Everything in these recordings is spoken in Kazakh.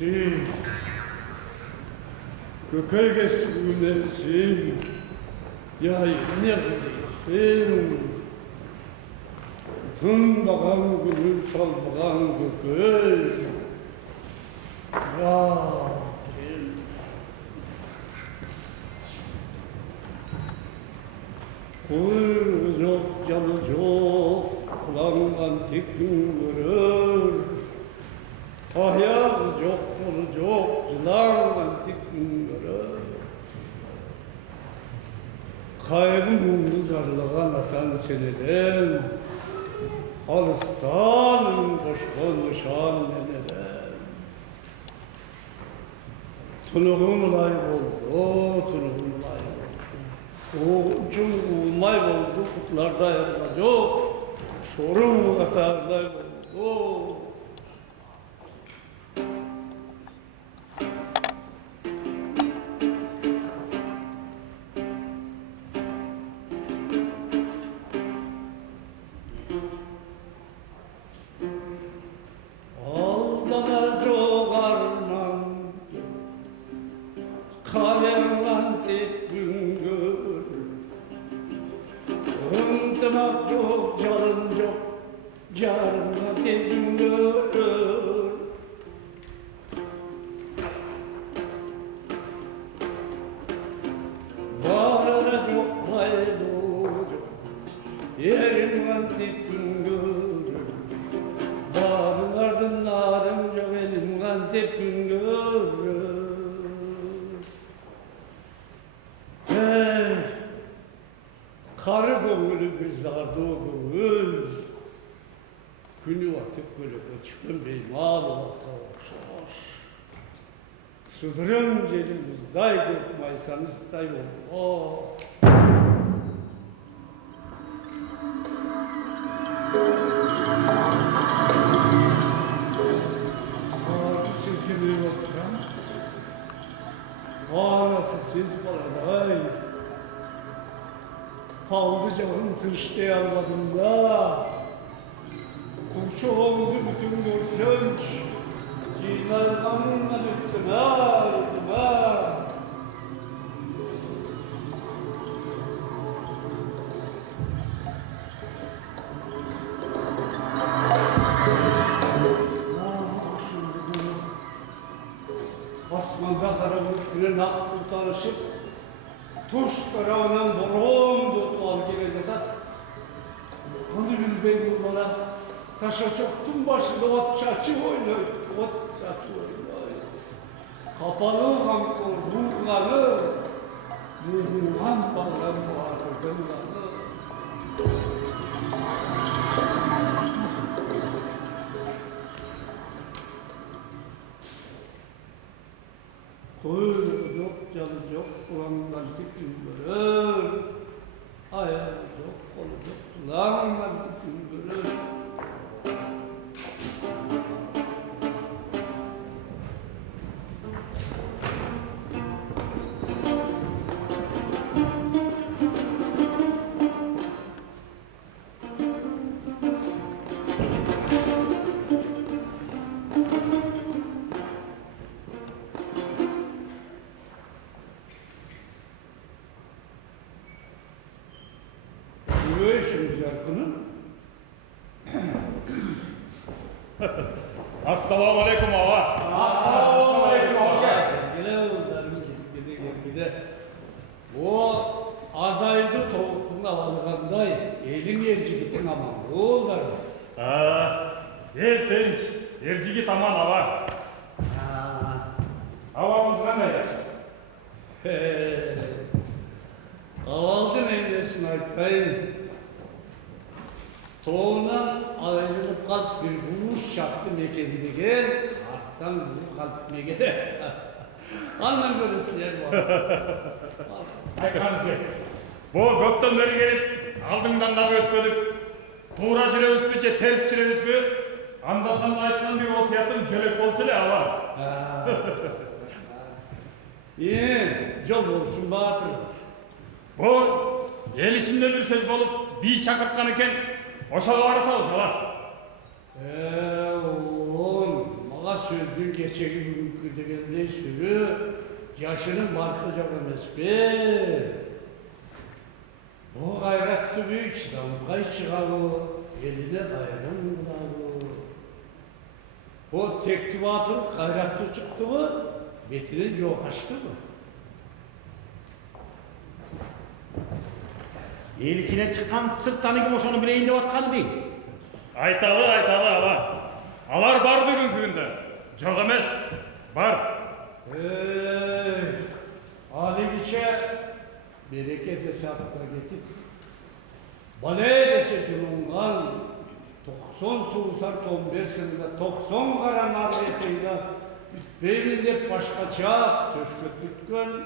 sürünersin, kökölge sürünersin, yayına gidersin. Tınbağan gülür çalbağan kököl, ya gel. Kul yok, canı yok, kulağından tek gün görür. Ayağı yok, kolu yok, kulağından tek gün görür. Kaygımın zarlığa nasan seneden, Halistanın koşkun şan neneden. Tunuğum lay oldu, tunuğum lay oldu. Ucum ulmay oldu, kutlarda yarılacak. Şorum katarlay oldu. Aldalar çok arman, kalemden tek gün gör. Unutmak yok, canım yok, canımla tek gün gör. Bağrına çok bayılır, yerimden tek gün gör. Bağrın ardınlarım yok, elimden tek gün görür. Karı gönlü bir zardı o gönül, günü atıp böyle göçkün beymal vakta okşar. Sıdırım gelimiz, day korkmaysanız day olur. Siz gibi oturan, anası siz baladay. Havlıcağın tırştı yanlarında, kurşu oldu bütün görsünç, Cinar kanunla üstüme. Asmanda karanlık güne naklı tanışıp, tuş karağından boron tutmalı gibi zaten. Onu bilmeyi bulmalar, taşa çoktum başında ot çaçı oynuyor, ot çaçı oynuyor. Kapalı hankor buğları, muhan bağlar muhatırgınları. Kul yok, canı yok, kulağından tek gün görür. Ayağı yok, kolu yok, kulağından tek gün görür. Şimdi yakının. Assalamu alaikum ağa. Assalamu alaikum ağa. Gele oğullarım gide. O azaydı topluluğun avalığında elin yerci bitin aman oğullarım. Tinç, yercigi taman ağa. Havamızdan ne yaşar? Avaldın eylesin aytayım. Toğundan ayrılıp kalp bir vuruş çaktı mekenine arttan vurup kalp mekene. Anlam görürsünler bu. Aykanızı. Bu gökten beri gelip aldığından da ötmedik. Tuğra çireviz mi, ters çireviz mi? Andasan ayttan bir vasiyatım çölek olsun ağa. İyi, çok olsun Bahatır. Bu el içinde bir söz olup bir çakırtkan iken oşağı aratağız ağa. Oğlum, bana sözdün geçeki degende sürü yaşının markacak emes be. Bu gayretli büyük İslam'ı çıkalı, eline gayran bulalı. O tektibatın gayretli çıktı mı, betine yok açtı mı? El içine çıkan sırttanı kim oşonu bileyinde vatkanı değil. Aytalı ala. Alar var bugün günde. Çok emes. Var. Ali biçe bereket hesapta getip bana edese cümlungan 90 suğusar 15 senede 90 karanlar eteyla Beybilde başkaça töşkütlükön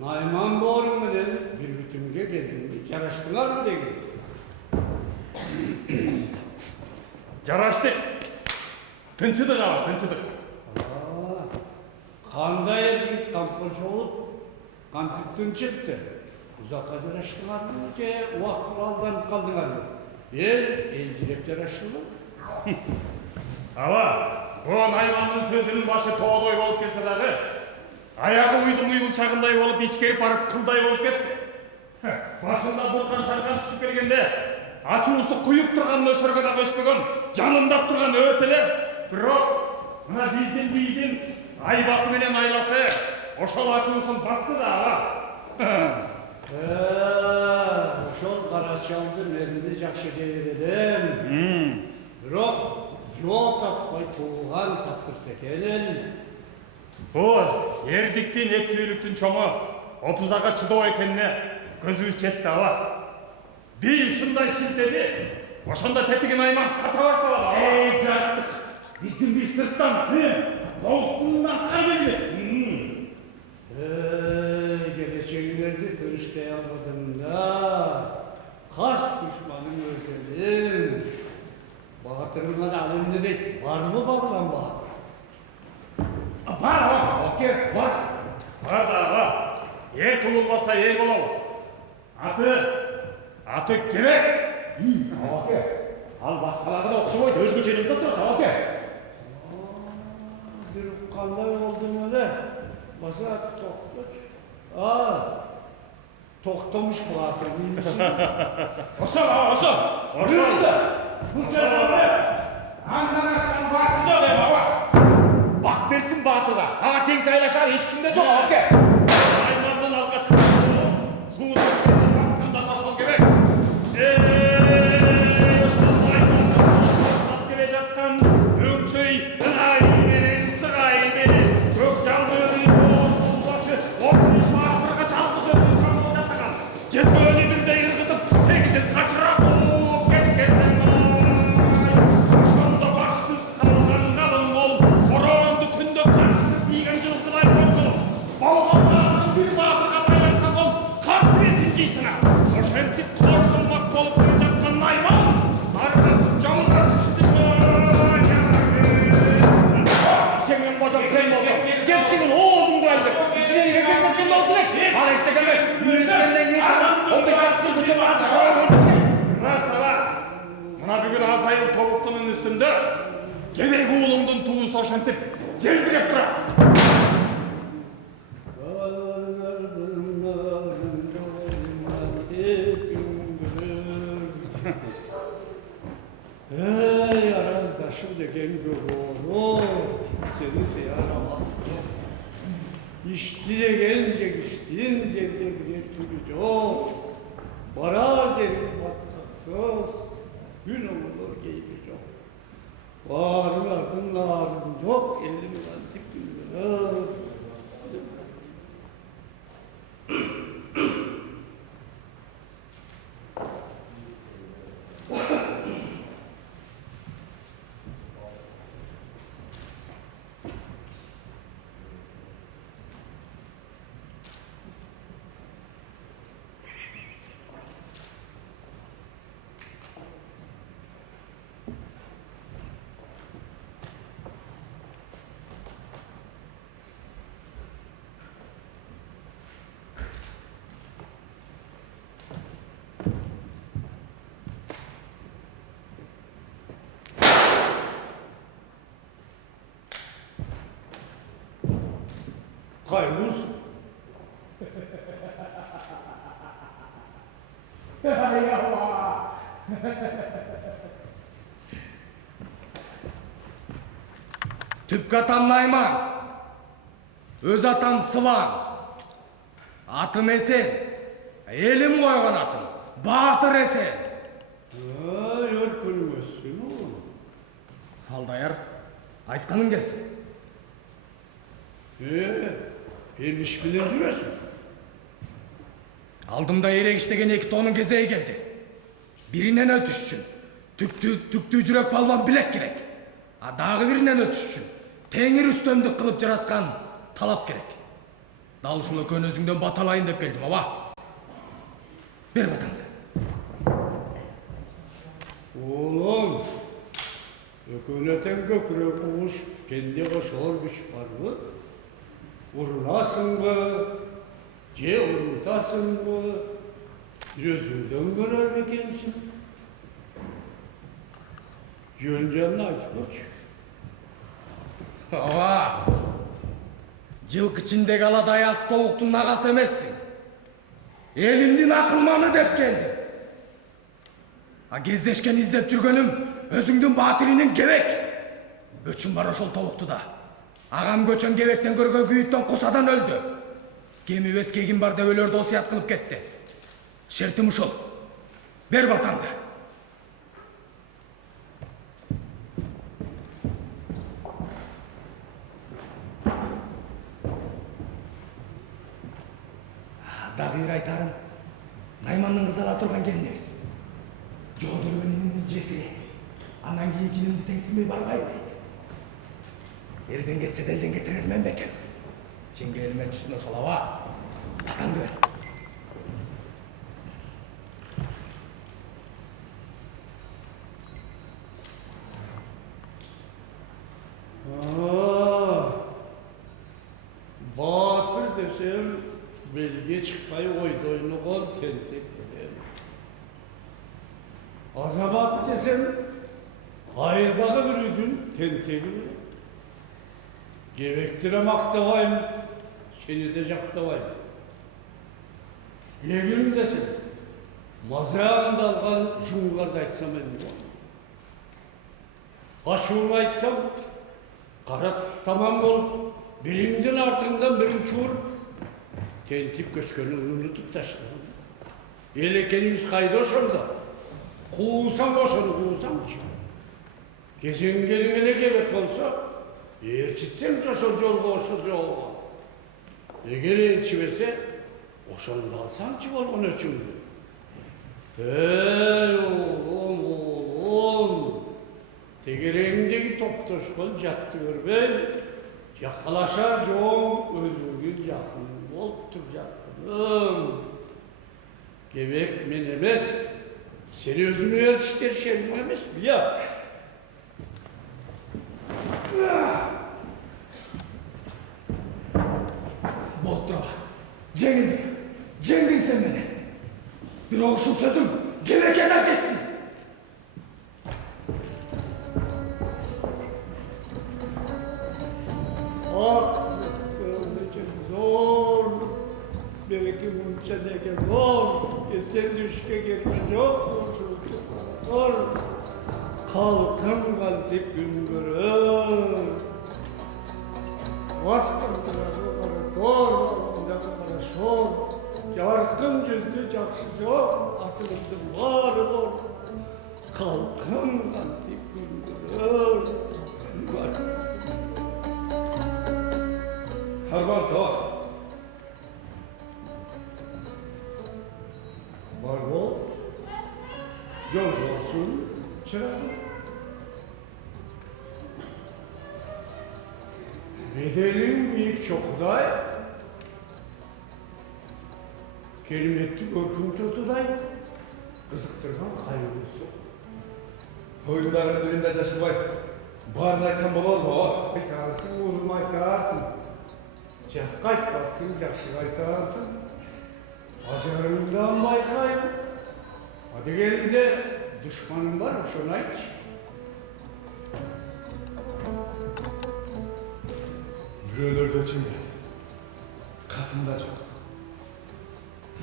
Nayman boğrum menen bir bütünge geldin. Yaraştılar mı dedi? Yaraştık. Tınçıdık ama tınçıdık. Kanda edip kampolcu olup kantıktın çıktı. Uzak yaraştılar mı ki vakti aldan kaldılar mı? Elcilep yaraştılar. Ama bu hayvanın sözünün başı toğdoy olup kelse dahi ayağı uydum çağınday olup içkeyip barıp kılday olup ketti. Başında burkan şarkan düşüp gelgende açuğusu kuyup turgan nöşörgöda köşpөгөн жанындап турган өтелер бирок мына биздин бийдин айбаты менен айласы ошол ачуусун басты да Ошол карачалдын элинде жакшы жейредем. Бирок жол таппай туулган таптырса экен. бул эрдиктин эптүүлүктүн чоңу опузага чыдоо экенине көзүбүз жетти аба. Би ушундай шилтеди ошондо тетигин айман кача башталат. Жараттык. Биздин бий сырттан. Толуктундан сай бермес. Geleceğinlerdi tırıştay almadığında kaç düşmanın özeldim. Batırımlar alemde değil. Var mı bağlan batır? Бар ава. Оке, бар. Бар да аба. Эл туулбаса эл болобу. Аты керек. Оке. Ал баскаларга да окшобойт, өзгөчө эле турат, оке. Bir kanlar oldum öyle. Basa toktaş. Toktamış bu atır. Ошо, ошо. Ошо. Бул жерде андан ашкан батыр жок эми ава. Бак берсин батырга. Ага тең тайлашар эч кимде жок, оке. Аймандан алга чыккан суу баскандан ошол керек. Келе жаткан өңчөй ыңай менен сыгай менен көк жалбырын башы отуз батырга жалгыз өзү чоңуп жасаган жетөөнү бирдей ыргытып сегизин качырап кеткенден ошондо башсыз калган налым бол боронду күндө каршылык тийген жылкылай болду болгондордун бир батырга байлансан ол кат бесин кийсина ошентип коркулмак болуп келе жаткан найман аркасын жамылга түштү. Сенин божом сен болсоң, кепсиңин оозуңду алдыр. Ичине эркек болду элек. Ала иштеген эмес. Үйрөткөндөн кийин 15 жыл көчө барды сороо. Рас аба. Мына бүгүн азайыл тобуктунун үстүндө кебек уулумдун туусу ошентип желбиреп турат. Arazdaşım degen göğoru seni teyarama. İşti degencek iştin derde bir türlü yok. Bara derin batkaksız gün olur geybi yok. Varım ardınlarım yok elimden tipimden. Hayırlı olsun. Hay Allah. Tüpke atam Nayman. Öz atam Sıvan. Atım Esen. Elim koygan atım. Batır Esen. Örkülmezsin oğlum. Алдаяр, айтқаның келсін. Hem iş bilen duruyorsun. Алдымда ерек іштеген екі тонын кезеği келді. Бірінен өтіш үшін түктүү жүрек балбан білек керек. Дағы бірінен өтіш үшін теңір үстемдік қылып жаратқан талап керек. Дал ушул экөөнү өзүңдөн баталайын деп келдим, аба. Бер батаңды. Oğlum, ököneten göküre kuş, kendi koşar güç var mı? Vurunasın mı? Ce unutasın mı? Gözünden görer mi gelsin? Yöncanını aç koç. Aba, жылкы ичиндеги аладай ас тоуктун нагасы эмессиң. Элимдин акылманы деп келдим. Кездешкен издеп жүргөнүм өзүңдүн батиринин кебек. Өчүм бар ошол тоуктуда. Агам көчөн кебектен көргөн күйүттөн кусадан өлдү. Кеми бескегим бар деп өлөрдү осуят кылып кетти. Шертим ушул. Бер батаңды. Дагы бир айтарым. Наймандын кызы ала турган келин эмес. Жодыргөнүнүн жесири. Анан кийин кинимди теңсинбей барбайбы дейт. Элден кетсе делден кетирер мен бекен. Чеңгелиме түшсүн ошол аба. Батаңды бер. Batır desem belge çıkmayı oydoyunu kol tentek eder. Azamat desem hayırdağı bir ürün tenteği. Gevektire maktavayım, seni de caktavayım. Yegim desem, mazağın dalgan şungarda etsem elimde. Aşuğunu aytsam, karat tamam ol, birimden артından birim çuğur, tentip köşkönü unutup taşıdım. Elekeniz kaydı oşanda, kuğusam oşanı kuğusam ki. Gezin gelimene gerek olsa, erçitsem coşur yolga oşur yolga. Eğer erçivese, oşanda alsam ki olgun öçümdü. Ey oğlum, tegeremdeki toptoşkol jattı görben, yakalaşar yoğun özümün yakın oluptur yakınım. Gebek men emez, seni özünü ölçüşleri şerdim emez, biliyor. Болттура. Жеңдиң сен мени. Бирок ушул сөзүм кебекке да жетсин. Zor, belki munçadaki zor, sen düşke gelme yok, zor. Kalkın kaldık gün görür. Vaskıntıları doğru, ondaki kadar şor. Yarkın yüzlü cakşı yok, asılımdım var olur. Kalkın kaldık gün görür. Harban sağ. Barbo, yol olsun, çırak. Bedelin büyük çokday, kelimetli görküm tutuday, kızıktırgan hayırlısı. Oyunların birinde şaşırmay. Bağırını aytsam olur mu? Aytarsın, oğlum aytarsın. Cahka aytmazsın, yakşı aytarsın. Acarından baykayın. Hadi gelin de düşmanım var, şunu ayt. Bireylerde içinde. Kasımda çok.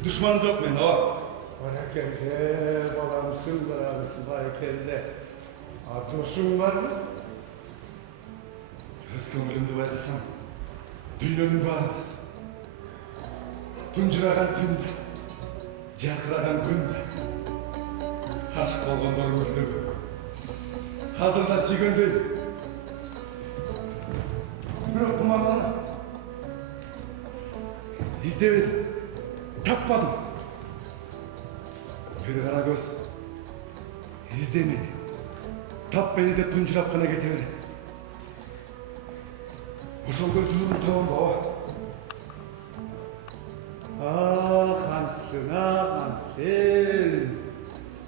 Düşman yok men o. Barakelde balamsın balamsın barakelde. Adrosun var mı? Öz köngülümdü bayqasam, düylönün bağırdasın. Tuncuragan tünde, jarkıragan günde. Aşık olgondor öldürüp, hazırda süygöndey. Bırak bu mağlana. İzlemedim, tapmadım. Bir kara göz, izle beni. Tap beni de tuncurap kana getiriver. Oşol gözümü unutamam baba. Hansın, hansın.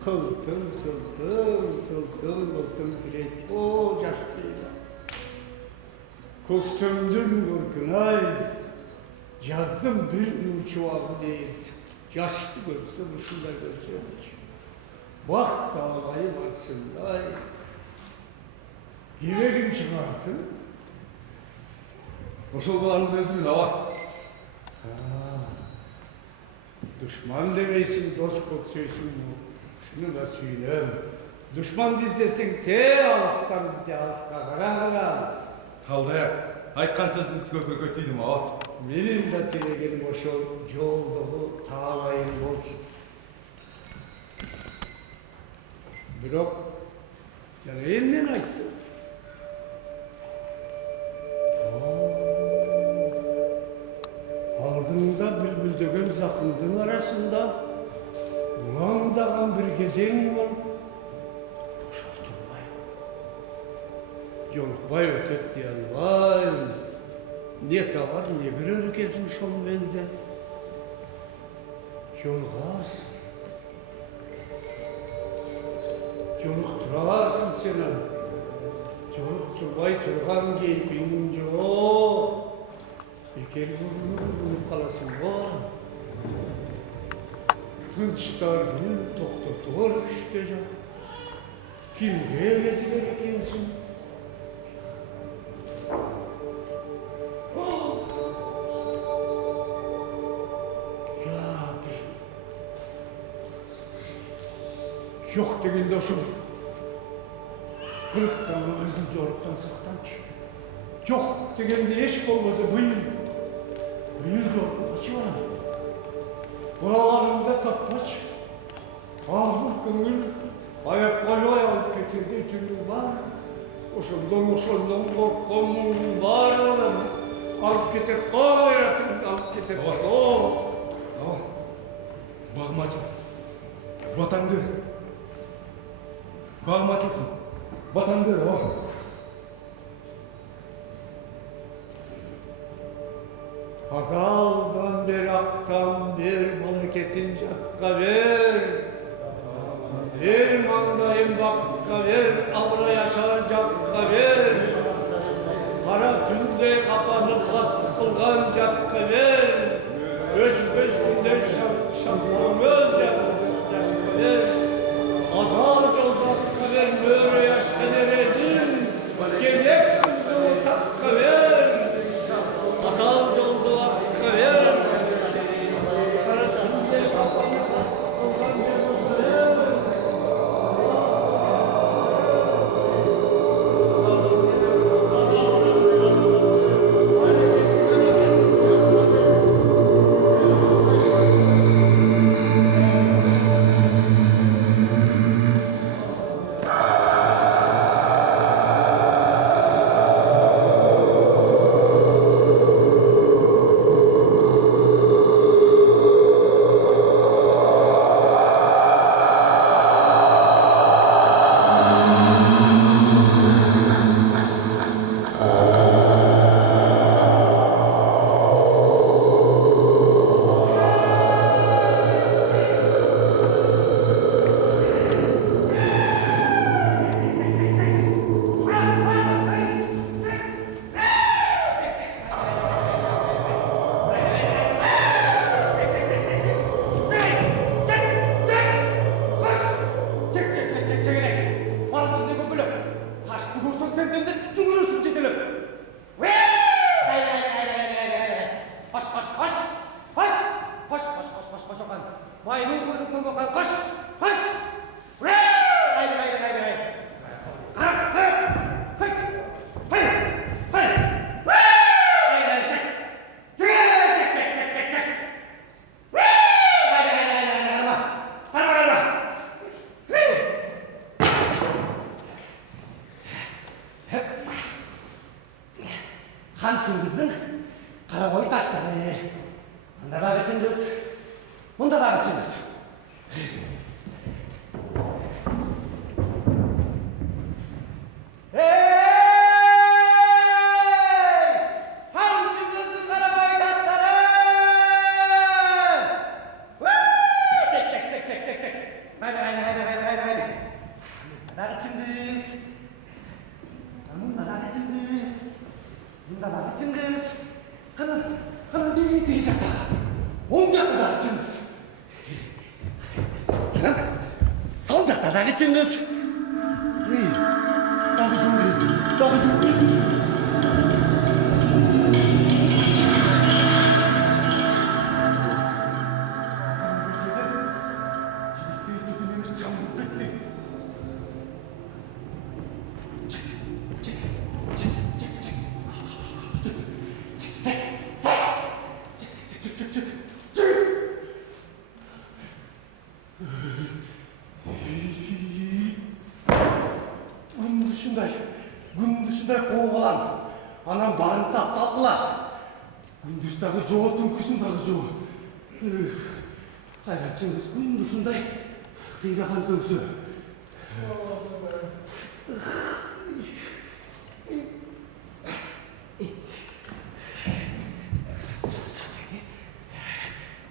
Kıltın, sıltın, sıltın, kıltın zirek. O yaşlıyla. Koştumdun korkunay. Yazdım bir nur çuvalı değilsin. Yaşlı görse ışınlar görsemiş. Bak dağlayı varsınlar. Yüreğim çıkarsın. Oşol balanın gözümün hava. Düşman demeysin, dost koksuyorsun bu. Şunu da söyleyeyim. Düşman dizdesin, te ağustan dizde ağustan, karan. Kaldaya, aytkan sözümü kötüydüm hava. Benim de telegenim o yol dolu tağlayın olsun. Bırak, yani elinden açtı. Ardında bülbül dögön zakındığın arasında ulan dağın bir gezen var. Uşak durmay. Yolukbay ötet diyen vay. Ne var ne bir ölü gezmiş onu bende. Yolgaz. Yoluk durarsın sen. Yoluk turbay turgan geypin yok. Eker bunu kalasın var. Tınçlar günü doktor işte. Kimliğe gezilir ekensin. Yok degende oşum. Kırıktan özün yoruktan sıktan çık. Yok degende hiç olmazsa buyur. Buyur yoruktan açı var. Buralarında tatmaç. Ağır gönül. Ayakları alıp getirdiği türlü var. Oşundan korkmam var oğlum. Alıp getir kal hayatım. Alıp getir kal. Hava, bağım açılsın. Vatandı. Bağım açılsın. Vatandı hava. Hakaldan bir aktan bir malaketin catka ver. Bir mandayım bakka ver, avra yaşar catka ver. Kara tünde kapanıp bastı kılgan catka ver. Göz günden şapkamöz catka ver. Adal yol catka ver, böyle yaşta neredin. Gereksin de o takka ver. Adal yolda hakkı ver. Kara tünde kapanıp bastı kılgan catka ver. koş. Koş. Haydi. Хан Чингиздің Қарағой таштары. Анда дағы Чингиз, мұнда дағы Чингиз. Хан Чингиздің Қарағой таштары! Тек. Haydi. Дағы Чингиз. Мұнда дағы Чингиз. Мұндағы Чингиз. Ана дей жақта. Оң жақтадағы Чингиз. Сол жақтадағы Чингиз. Дағы жүңгір. Күндүшүндай қоғалан, анан барыңта салқылаш. Күндүстағы жоғытын күсіндағы жоғы. Қайрат Чингиз күндүшүндай қирахан төксі.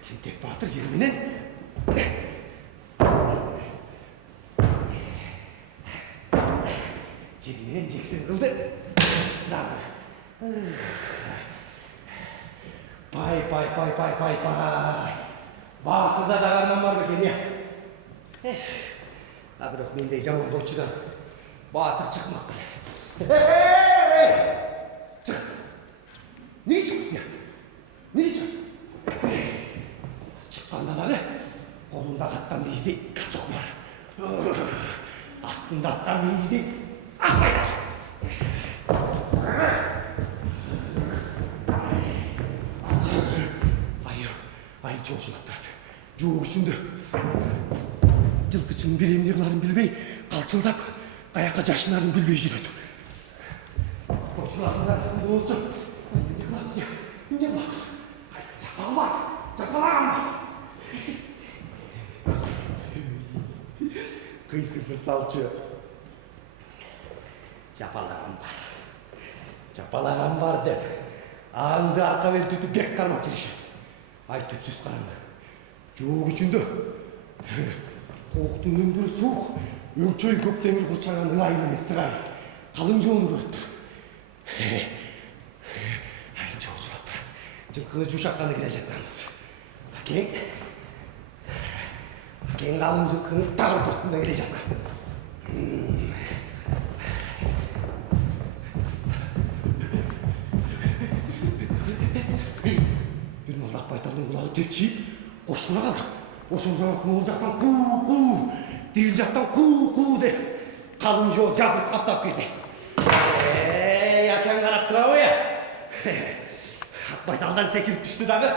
Тентек батыр жерменен Жерменен жексен қылды. Дағы. Пай. Бақылда дағарман бар бекен, я. Бірақ мендей жаман дочыдан батыр шықмақ біле. Шық. Не шық, я? Не шық? Шыққанда дағы, қолында қаттан бейіздей қырчық бар. Астында аттан бейіздей Ахмайдар! Айы чоғышын аттырды. Жоқ үшінді. Жылқышының берем неғыларын білбей, қалчылдап, аяққа жашынарын білбей жүреді. Қошылардың арасында болсы, не қыламыз я? Не қыламыз? Жапалаған бар. Қисы бір салчы. Жапалаған бар деп, аңды арқа бел түтіп бек қарма келешеді. Ай түтсіз қараңды. Жоқ үшінді. Қоқтың өндірі суық, өңчөй көктемір құрчағанның айын емес сығай. Қалың жоғыны көріп тұр. Айлы жоғы жылап тұрады. Жылқыны жушаққаны келе жатқанымыз. Әкең қалың жылқыны тағыр тосында келе жатқан. Байтардың бұлағы тек жиып, қошқыра қалды. Ошың жаңа ол жақтан қу, деген жақтан қу деп, қалың жол жабырт қаптап келді. Әкең қарап тұра ғой, Ақбайталдан секіріп түсті дағы,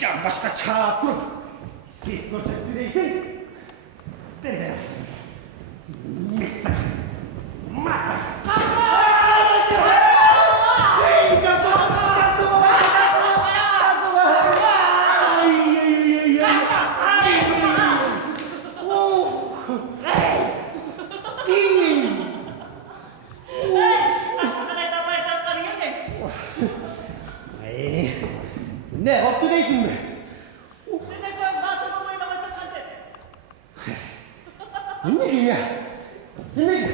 жамбашқа чап тұрып, сес көрсетті дейсің. Бері алсын. Мастар. Ne, baktı değilsin mi? Ne diyor ya? Ne diyor?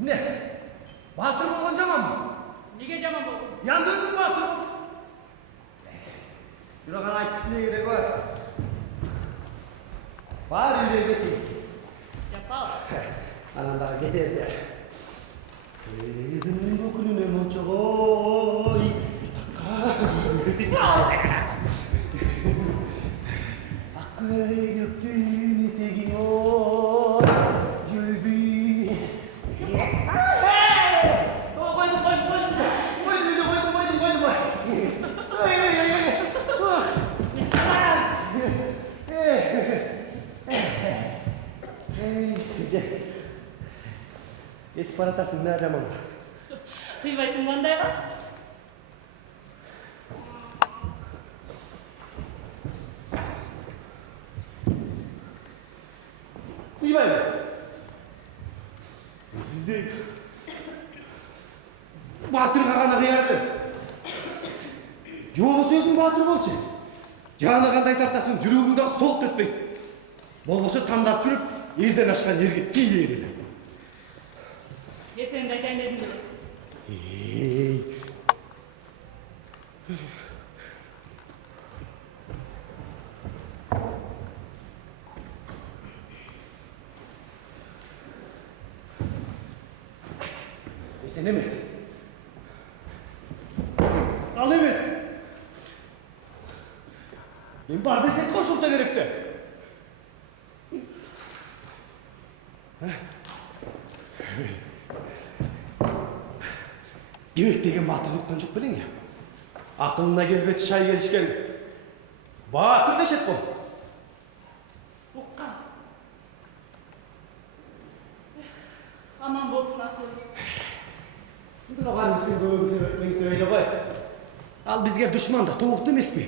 Ne? Batır olan caman mı? Niye caman olsun? Yandırırsın batır ol. Yürüyen ayıp ne gerek var? Var yürüye getirsin. Yapar. Anandara giderler. Yüzünün bokunu ne monçoy. баратасың да жаман. Тыйбайсың мандайға? Тыйбаймын. Сізде батырға ғана қиярды. Жолы сөзің батыр болшы. Жаны қандай тартасың, жүрегіңді солқ етпейді. Болмаса таңдап жүріп, елден ашқан ерге тиді ереді. Сен де айтайын дедім бе? Sen емес. Ал емес. Мен бар десек қошылта керекті. Кебек деген батырлықтан жоқ білің я. Ақылына келбеті шай келішкен батыр дешет қой. Ұққан. Аман болсын асыл. Бұған сен көңілін сөйле ғой. Ал бізге дұшман да тоғықты емес пе?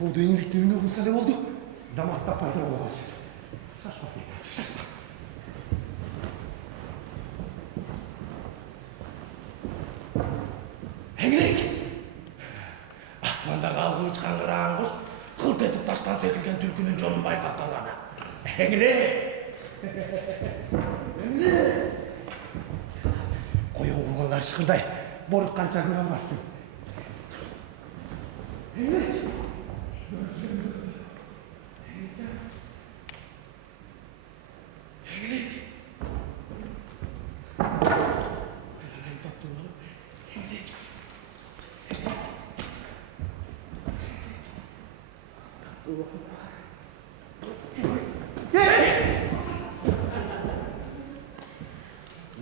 Болды еңбекті үйіне қылса не болды? Заматта пайда болған. Шашма сен, шашма. Әңгілек! Асмандағы алғын ұшқан қыраған құш, қылт етіп таштан секілген түлкінің жолын байқап қалғаны. Әңгілек! Әңгілек! Қойын қуғанға шықырдай, борық қанша көрен барсың. Әңгілек!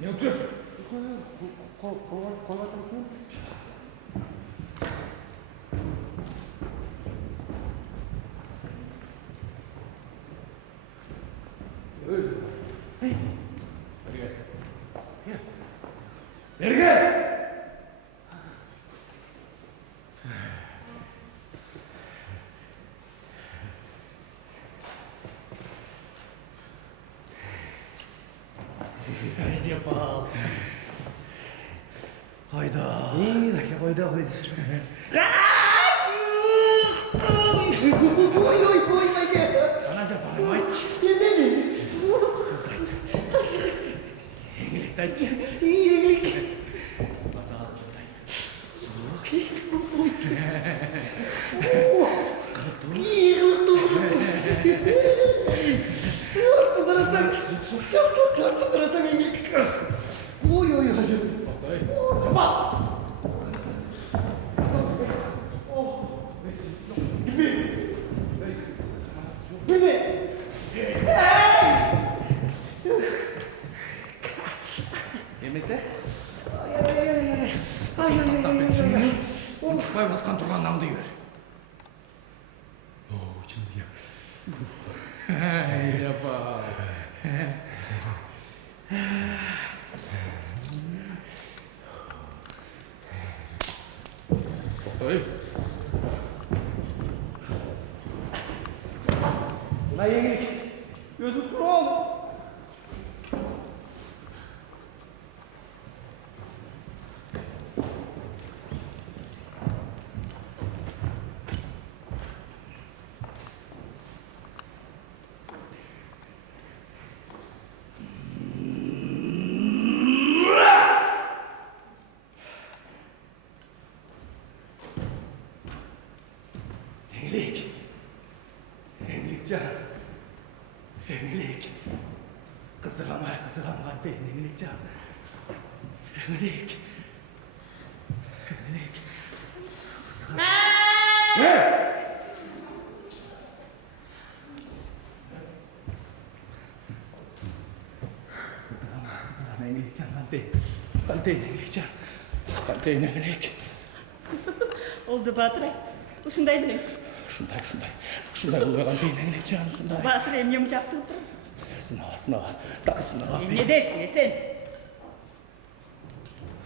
Ne yapıyorsun? Nereye? Yapal. Hayda. İyi bak ya hayda hayda. Oy oy oy hayda. Bana yapalım aç. Ne? Nasıl? Yengelikten aç. Yengelik. Masal. Soğuk his bu. Çok tatlı durasın yengelik. Oy oy oy. Yapal. Gibi. Yemese? Ay. Çıkmay baskan turgan namı deyver. Oo, canım ya. Yapal. Oi. Ulan yengelik. Gözün suru oldu. Yengelik. Yengelik can. Kızılamay beynini can. Emlik. Ne? Emlik can Kanten Emlik. Oldu Batıray. Ушундай белем. Şunday oluyor Kanten Emlik can, şunday. Batıray эмне жакты отурасың? Sınava, daha sınava. Эмне дейсиң, сен?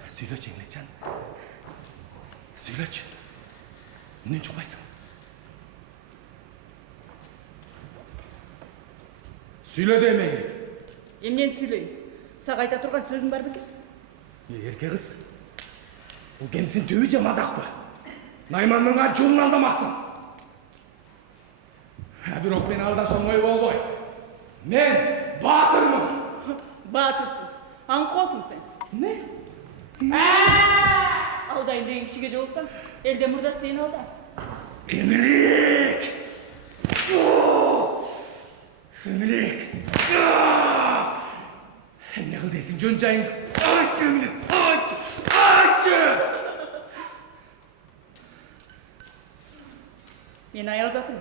Söyleçi Emlikcan. Söyleçi. Ne çıkmaysın? Söyle demeyin. Эмнени сүйлөйм? Сага айта турган сөзүң бар бекен? Ерке қыз. Бұл kendisini tövüce mazak mı? Naymanның жолын алдамақсың. Бирок мен алдашылмай болбойт. Мен батырмын. Батырсың. Аңкоосуң сен. Не? Алдайын деген кишиге жолуксаң, элде мурда сени алда. Emlik! Emlik! Ne kıl desin jön jayın? Aytçı Emlik! Aytçı! Мен аял затым.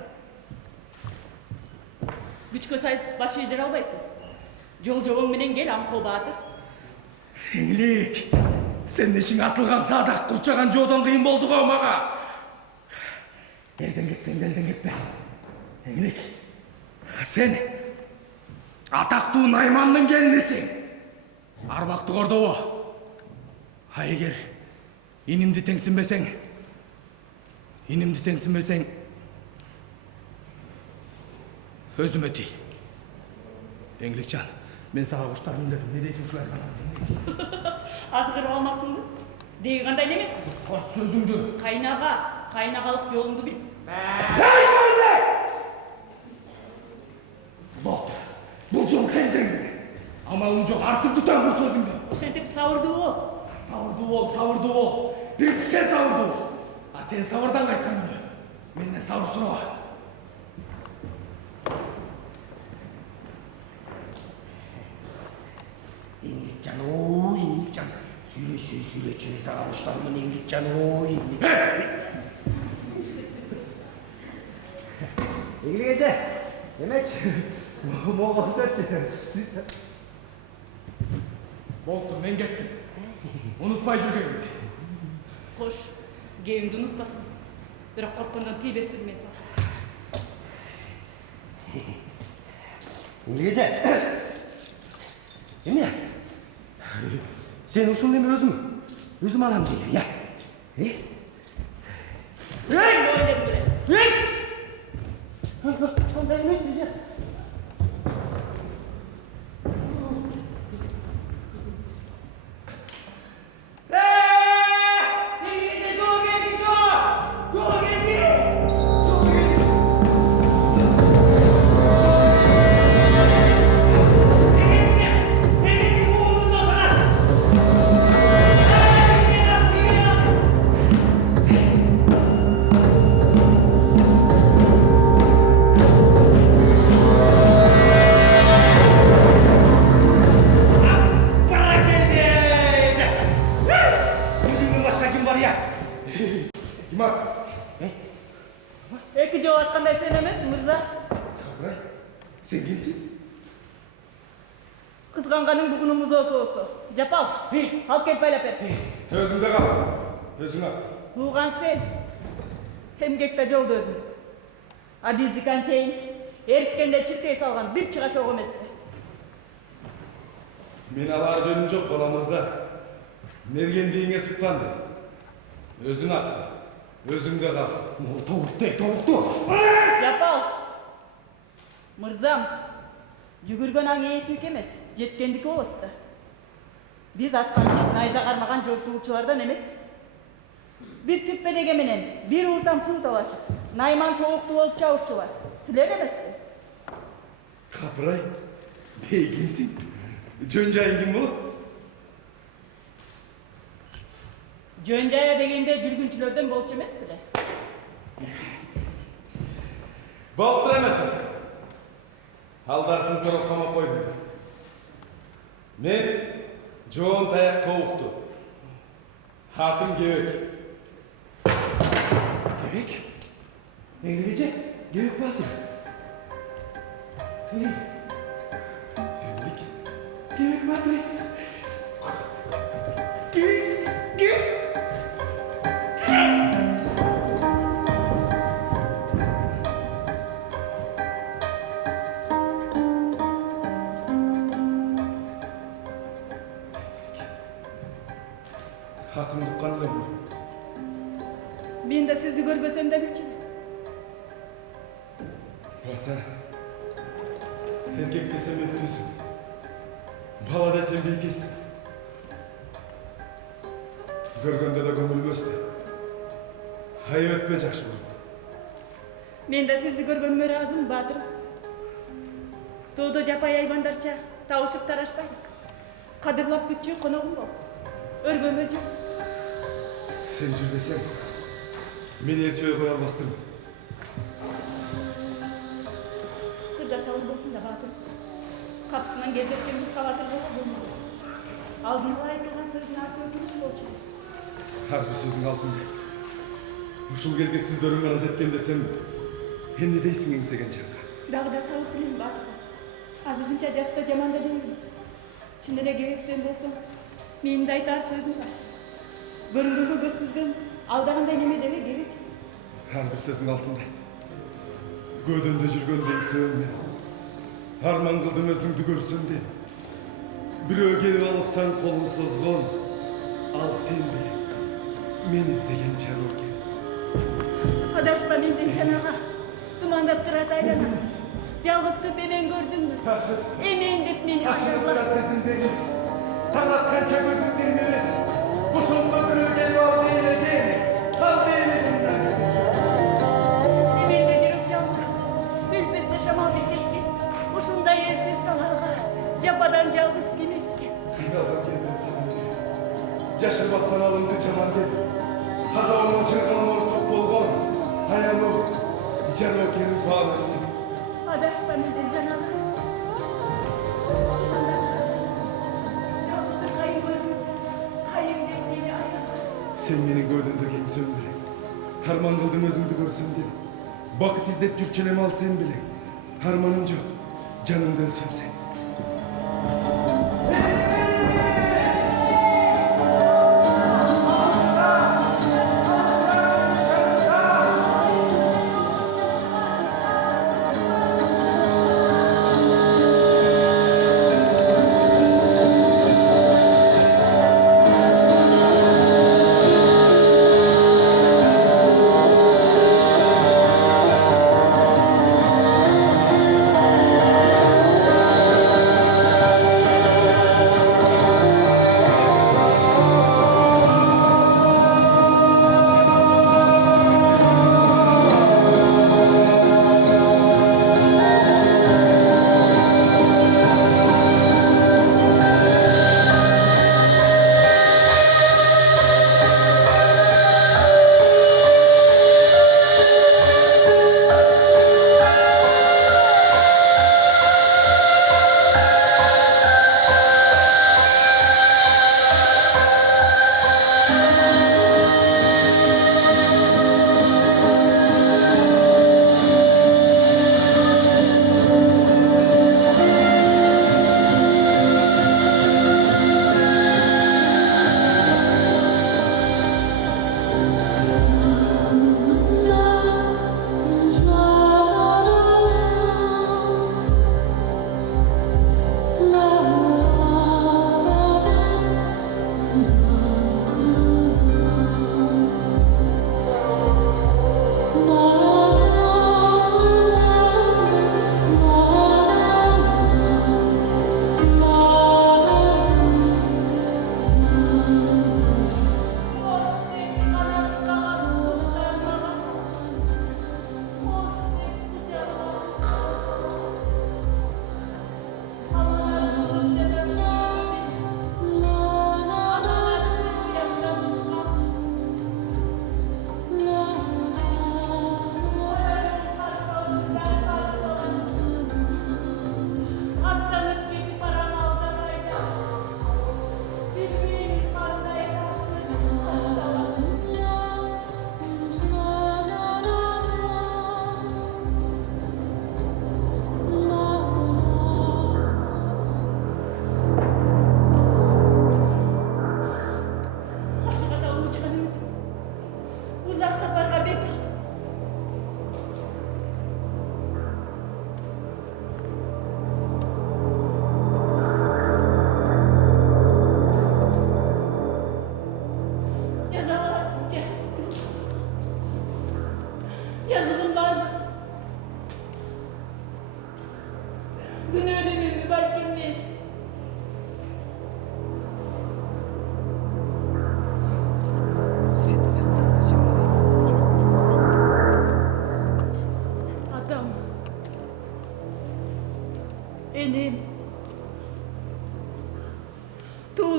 Күчкө сайып баш ийдире албайсың. Жол менен кел, аңкоо Баатыр. Emlik! Sen işin atılgan sadak, kurçagan jodan kıyın boldu go maga. Elden gitsen elden gitme. Emlik! Sen атактуу Наймандын келиниsin. Арбактык ордобу. А эгер инимди теңсинбесең, өзүмө тий. Эмликжан, мен сага куштарды үндөдүм. Не дейсиң ушуларга? Азгырып алмаксыңбы? Деги кандай эмес? Кат сөзүңдү. Кайнагалык жолуңду бил. Болду. Бул жол сенден. Амалың жок, артык кутам бул сөзүңдү. Ошентип сабырдуу бол. Сабырдуу бол. Биринчи сен сабырдуу бол. А сен сабырдан кайткан эле. Менден сабыр сураба. Эмликжан, ой, Эмликжан. Сүйлөчү, сага куштармын Эмликжан, ой. Эмлик эже, демекчи, могу көрсөтчү. Болду, мен кеттим. Унутпай жүргөнүмдү. Кош, кебиңди унутпасын. Бирок корккондон тийбестир мен сага. Эмлик эже. Эмне? Sen ушул неме өзүм алам дейм, я? Сондай эмес эже. Эки жол аткандай сен эмес, мырза. Кабырай, сен кимсиң? Кызганганың бугуну музоосу. Жапал, алып келип байлап бер. Өзүңдө калсın. Өзүң ат. Кууган сен. Эмгекте жолду өзүңдүк. А бизди канчейин эрккенде ширкей салган бир чыгаш ок эмеспи. Мен алар жөнүм жок, баламырза. Мергендигиңе суктанды. Өзүң ат. Өзүңдө калсın. Тоукту. Жапал. Мырзам, жүгүргөн аң ээсиники эмес, жеткендики болот да. Биз атканчы найза кармаган жортуучулардан эмеспиз. Бир түппе деге менен, бир ууртам суу талашып, Найман тооктуу болуп чабышчулар. Силер эмеспи? Капырай, бей кимсиң? Жөн жайың ким болот? Жөн жая дегенде жүргүнчүлөрдөн болчу эмес беле? Болуптур эмесин. Алдартын чороп камап койдум. Мен жоон таяк тобукту. Атым Кебек. Кебек? Эмнеге Кебек батыр? Кебек батыр. Кебек. Атымды ұққанды бұл. Мен де сізді көргөсем де білчү. Баса, еркек десем өттүсің. Бала десем бейкесің. Көргенде де көңілім өсті. Ай өтпе жақшы көрдім. Мен де сізді көргөнүмө ыраазымын, батырым. Тоодо жапай айбандарча табышып тарашпайдык. Кадырлап күтчү коногум болуп. Өргөмө жок. Сен жүрбесең, мен ерчөй қоя алмастым. Сырда сауыр болсын да, батырым. Капсынан кездескенбиз кабатырга болмойт. Алдын ала айтылган сөздүн арты өкүнүч болчу. Ар бир сөзүң алтындай. Ушул кезге сүздөрүң гана жеткен десем, эмне дейсиң эңсеген чакка? Дагы да сабыр тилейм, батырым. Азырынча жатта жаманда деймин. Чын эле Кебек сен болсоң, менин да айтар сөзүм бар. Көрүнгөнгө көз сүзгөн алдагандай неме дебе керек. Ар бир сөзүң алтындай. Көдөндө жүргөн деңсөөм мен. Арман кылдым өзүңдү көрсөм деп. Бирөө келип алыстан колун созгон. Ал сен белең. Мен издеген чароо экен. Адашпа менден жанага. Тумандап турат айлана. Жалгыз түп эмен көрдүмбү? Эмен деп мени Ашыгыпка сезимдеги. Таң атканча көзүңдү эмеледим. Ошондо бирөө келип ал дейеледим. Ал дейеледим. Эменде жүрөк жалгыз. Үлпетсе шамал кеткен. Ушундай элсиз таларга жападан жалгыз келеткен. Кыйналган кезде сагындым. Жашырбастан алымды жаман деп. Азабыма чыргалым орток болгон. Аялуу, жаноо керим кубанып. Адашпа менден жанага. Жалгыздык кайын көрдүм. Кайын деп мени аяга. Сен менин көдөндө кеңсөм белең. Арман кылдым өзүңдү көрсөм деп. Бакыт издеп жүрчүнөм ал сен белең. Арманым жок, жанымда өсөм сен.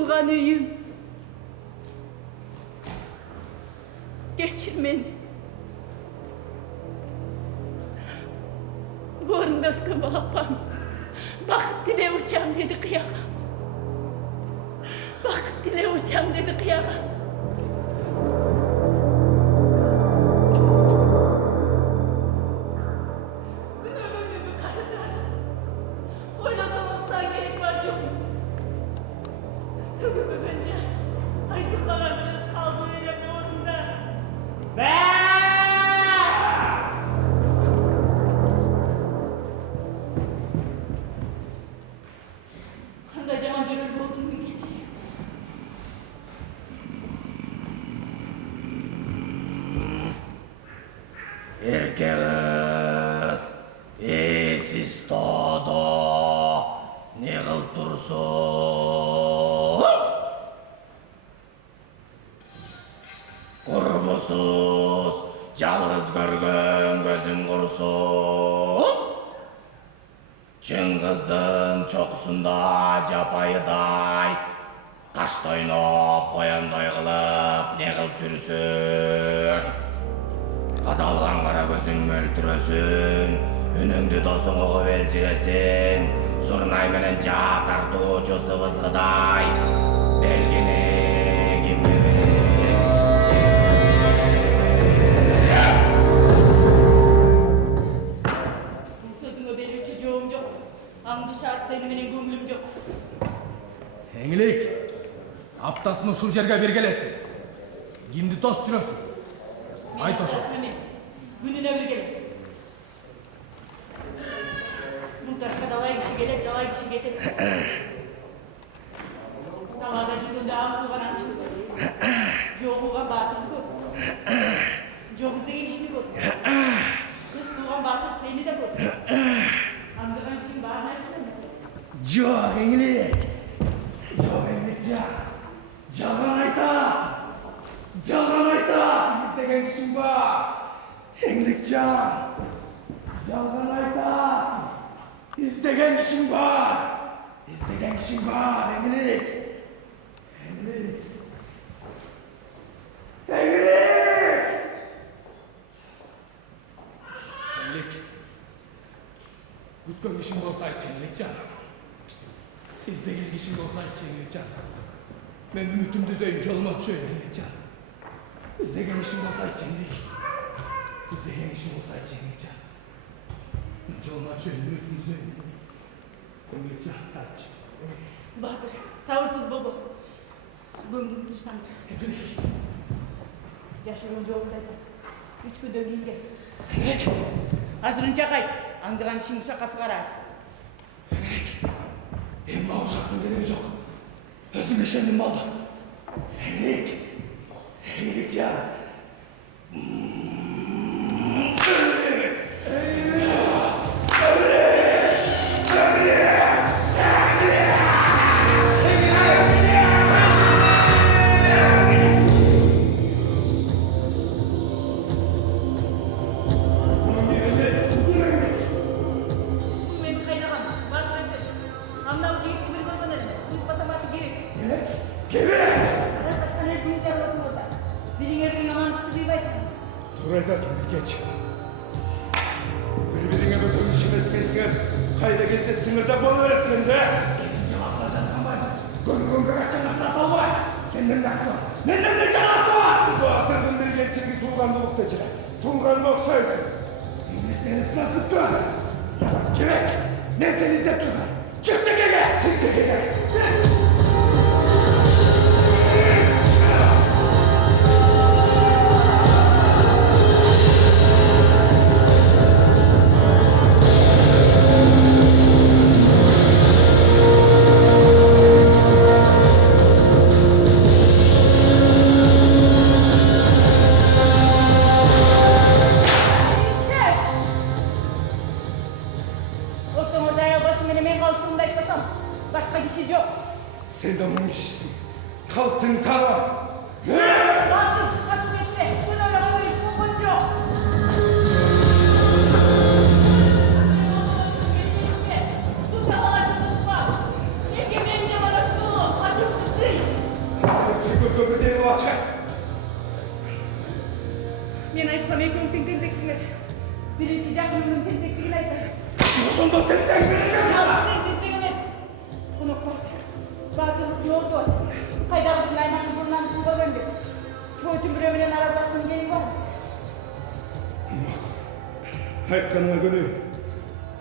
tuğan üyüm. Geçir beni. Borundasın babam. Bakıt dile uçam dedi kıyağa. Bakıt dile uçam dedi kıyağa. Erkeğiz, siz toda, ne kılıp dursun? Kurmusuz, yalnız görgön gözüm kurusun. Çıngızdın çokusunda japayıday, taş oynop, koyanday kılıp, ne kılıp türüsün? Kadalgan kara gözün möltürösün, үніңді досың ұғып елжіреsin, Сұрнай менен жақ тартуучу сыбызғыдай, белгini кимге берек? Бұл сөзіңе беруші жоғым жоқ. Аңды шар сені менен көңілім жоқ. Еңілік, аптасын ушул жерге бергелесің. Кимди тос жүрөсүң? Айт ошо. Күнүнө бир келет. Бул ташка далай киши келет, далай киши кетет. Талаада жүргөндө аң кылган аңчы көп. Жок кылган батыр көп. Жок издеген кишини көп. Кыз кылган батыр сени да көп. Аңдыган кишиң баарын айтсаң. Жок, Еңілік. Жок, Еңілік, жок. Жалған айтасың. Жалған айтасың, издеген кишиң бар. Еңлікжан, жалған айтасың. İzdegen kişin var. İzdegen kişin var, Еңілік. Еңілік. Еңілік! Еңілік. Күткөн кишиң болса айтчы, Еңілікжан. İzdеген кишиң болса айтчы, Еңілікжан. Мен үмүтүмдү үзөйүн, жолума түшөйүн, Еңілікжан. İzdеген кишиң болса айтчы, Еңілік. İzdеген kişi olsaydı Еңілікжан. Мен жолума түшөйүн, үмүтүмдү үзөйүн. Еңілікжан, айтчы. Батыр, сабырсыз болбо. Көңүлүм тынчтанды. Еңілік. Жашыруун жолунда айта. 3 күндөн кийин кел. Еңілік. Азырынча кайт. Аңдыган кишиң ушаккасы карай. Еңілік. Эми мага ушактын кереги жок. Өзүм ишендим болду. Еңілік. Еңілікжан. Тура айтасың, Бекеч. Бір-біріңе бөтен ішімесіңіздер, қайда кезде сіңірді болып өткенде. Жаласа жасамай, көңгөңгө качан асырап албай. Сенден нақсы, менден де жаласы бар. Батырдың берген тегі туғанды ұқтачыра. Туғанды оқшайсың. Еңілік мені сынап күтті. Керек, мен сені іздеп тұрған. Çık tekege! Çık tekege! Sen de onun kişisin. Kalsın tanrı. көзгө бирдеги ачык айт. Мен айтсам экөөң теңдексиңер. Биринчи жакынымдын теңдектигин айтайын. Ошондо теңдең берем. Ал сен теңдек эмес. Конокбай. Батырлык жолдо. Кайдагы бир айман кызынан суу көргөндө. Чоочун бирөө менен араздашкан кереги бар. Айтканыңа көнөйүн.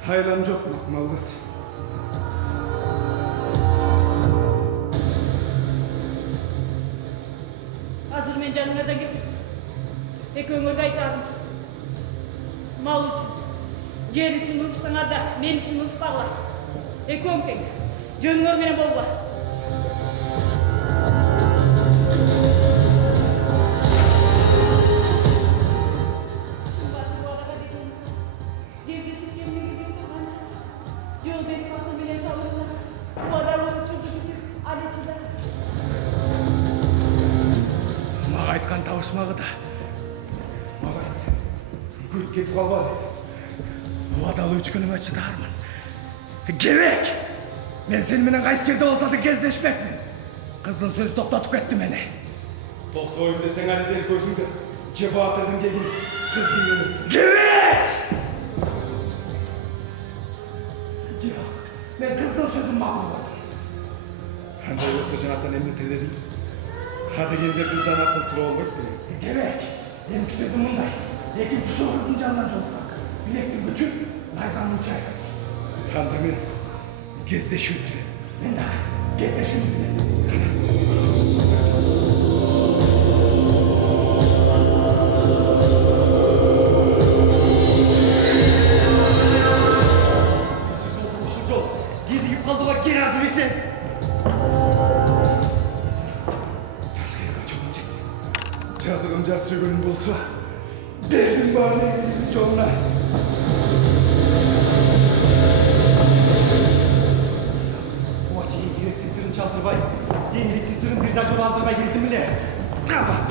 Айлам жок макмал кыз. Азыр мен жаныңардан кетем. Экөөңөргө айтарым. Мал үчүн, жер үчүн урушсаңар да, мен үчүн урушпагыла. Экөөң тең. Жөнүңөр менен болгула. Мага айткан табышмагы да. Мага айт. Күйүп кетип калбады. Убадалуу үчкөнүмө чыдармын. Керек! Мен сени менен кайсы жерде болсо да кездешмекмин. Кыздын сөзү токтотуп кетти мени. Токтойм десең али бери көзүңдө. Же Батырдын кегин кыз кийини. Керек! Жок, мен кыздын сөзүн макулдадым. Андай болсо жанатан эмне тиледиң? Дегенде кыздан артын суроо болбойт белең. Керек! Меники сөзүм мындай. Экинчи ушул кыздын жанынан жолуксак, билектин күчү найзанын учайбыз. Анда мен кездешүү тиледим. Мен дагы кездешүү тиледим. Кезигип калдыга кери азыр эсен. Жазығым жар сүйгөнүм болса, дердің бааны еңгілігін жоңна. Оачы еңгілікті сырын чалтырбай, еңгілікті сырын бір да жол алдырбай келдім біле. Қабат.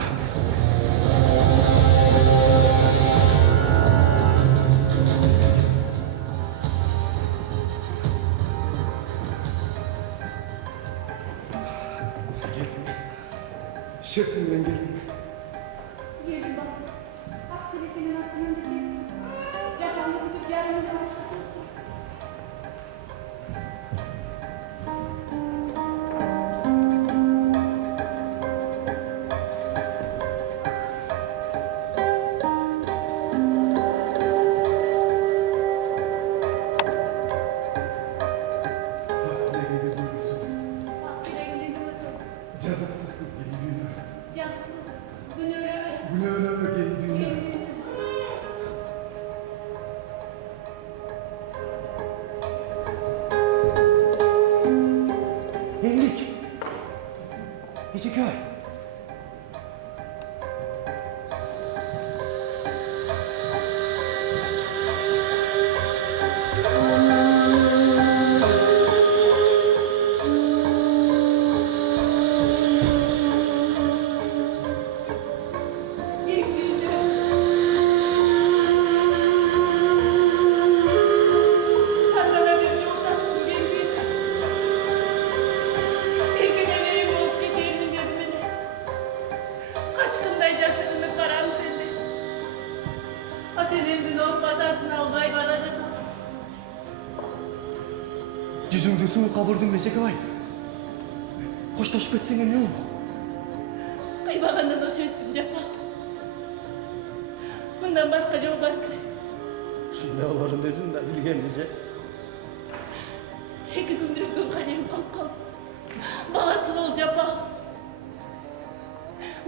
Şertimden geldim. Gelin bak. Bak telefonun aklında gelin. Yaşamda bütün yarını konuştuk. Ezekiel. Жүзіңді суы қабырдың Ezekiel. Қошташып кетсең не ол? Қаймағаннан ошы өттім жапа. Мұндан башқа жол бар кірі. Шында оларын өзің да білген eze. Екі күндір өкін қариым қалқал. Баласы ол жапа.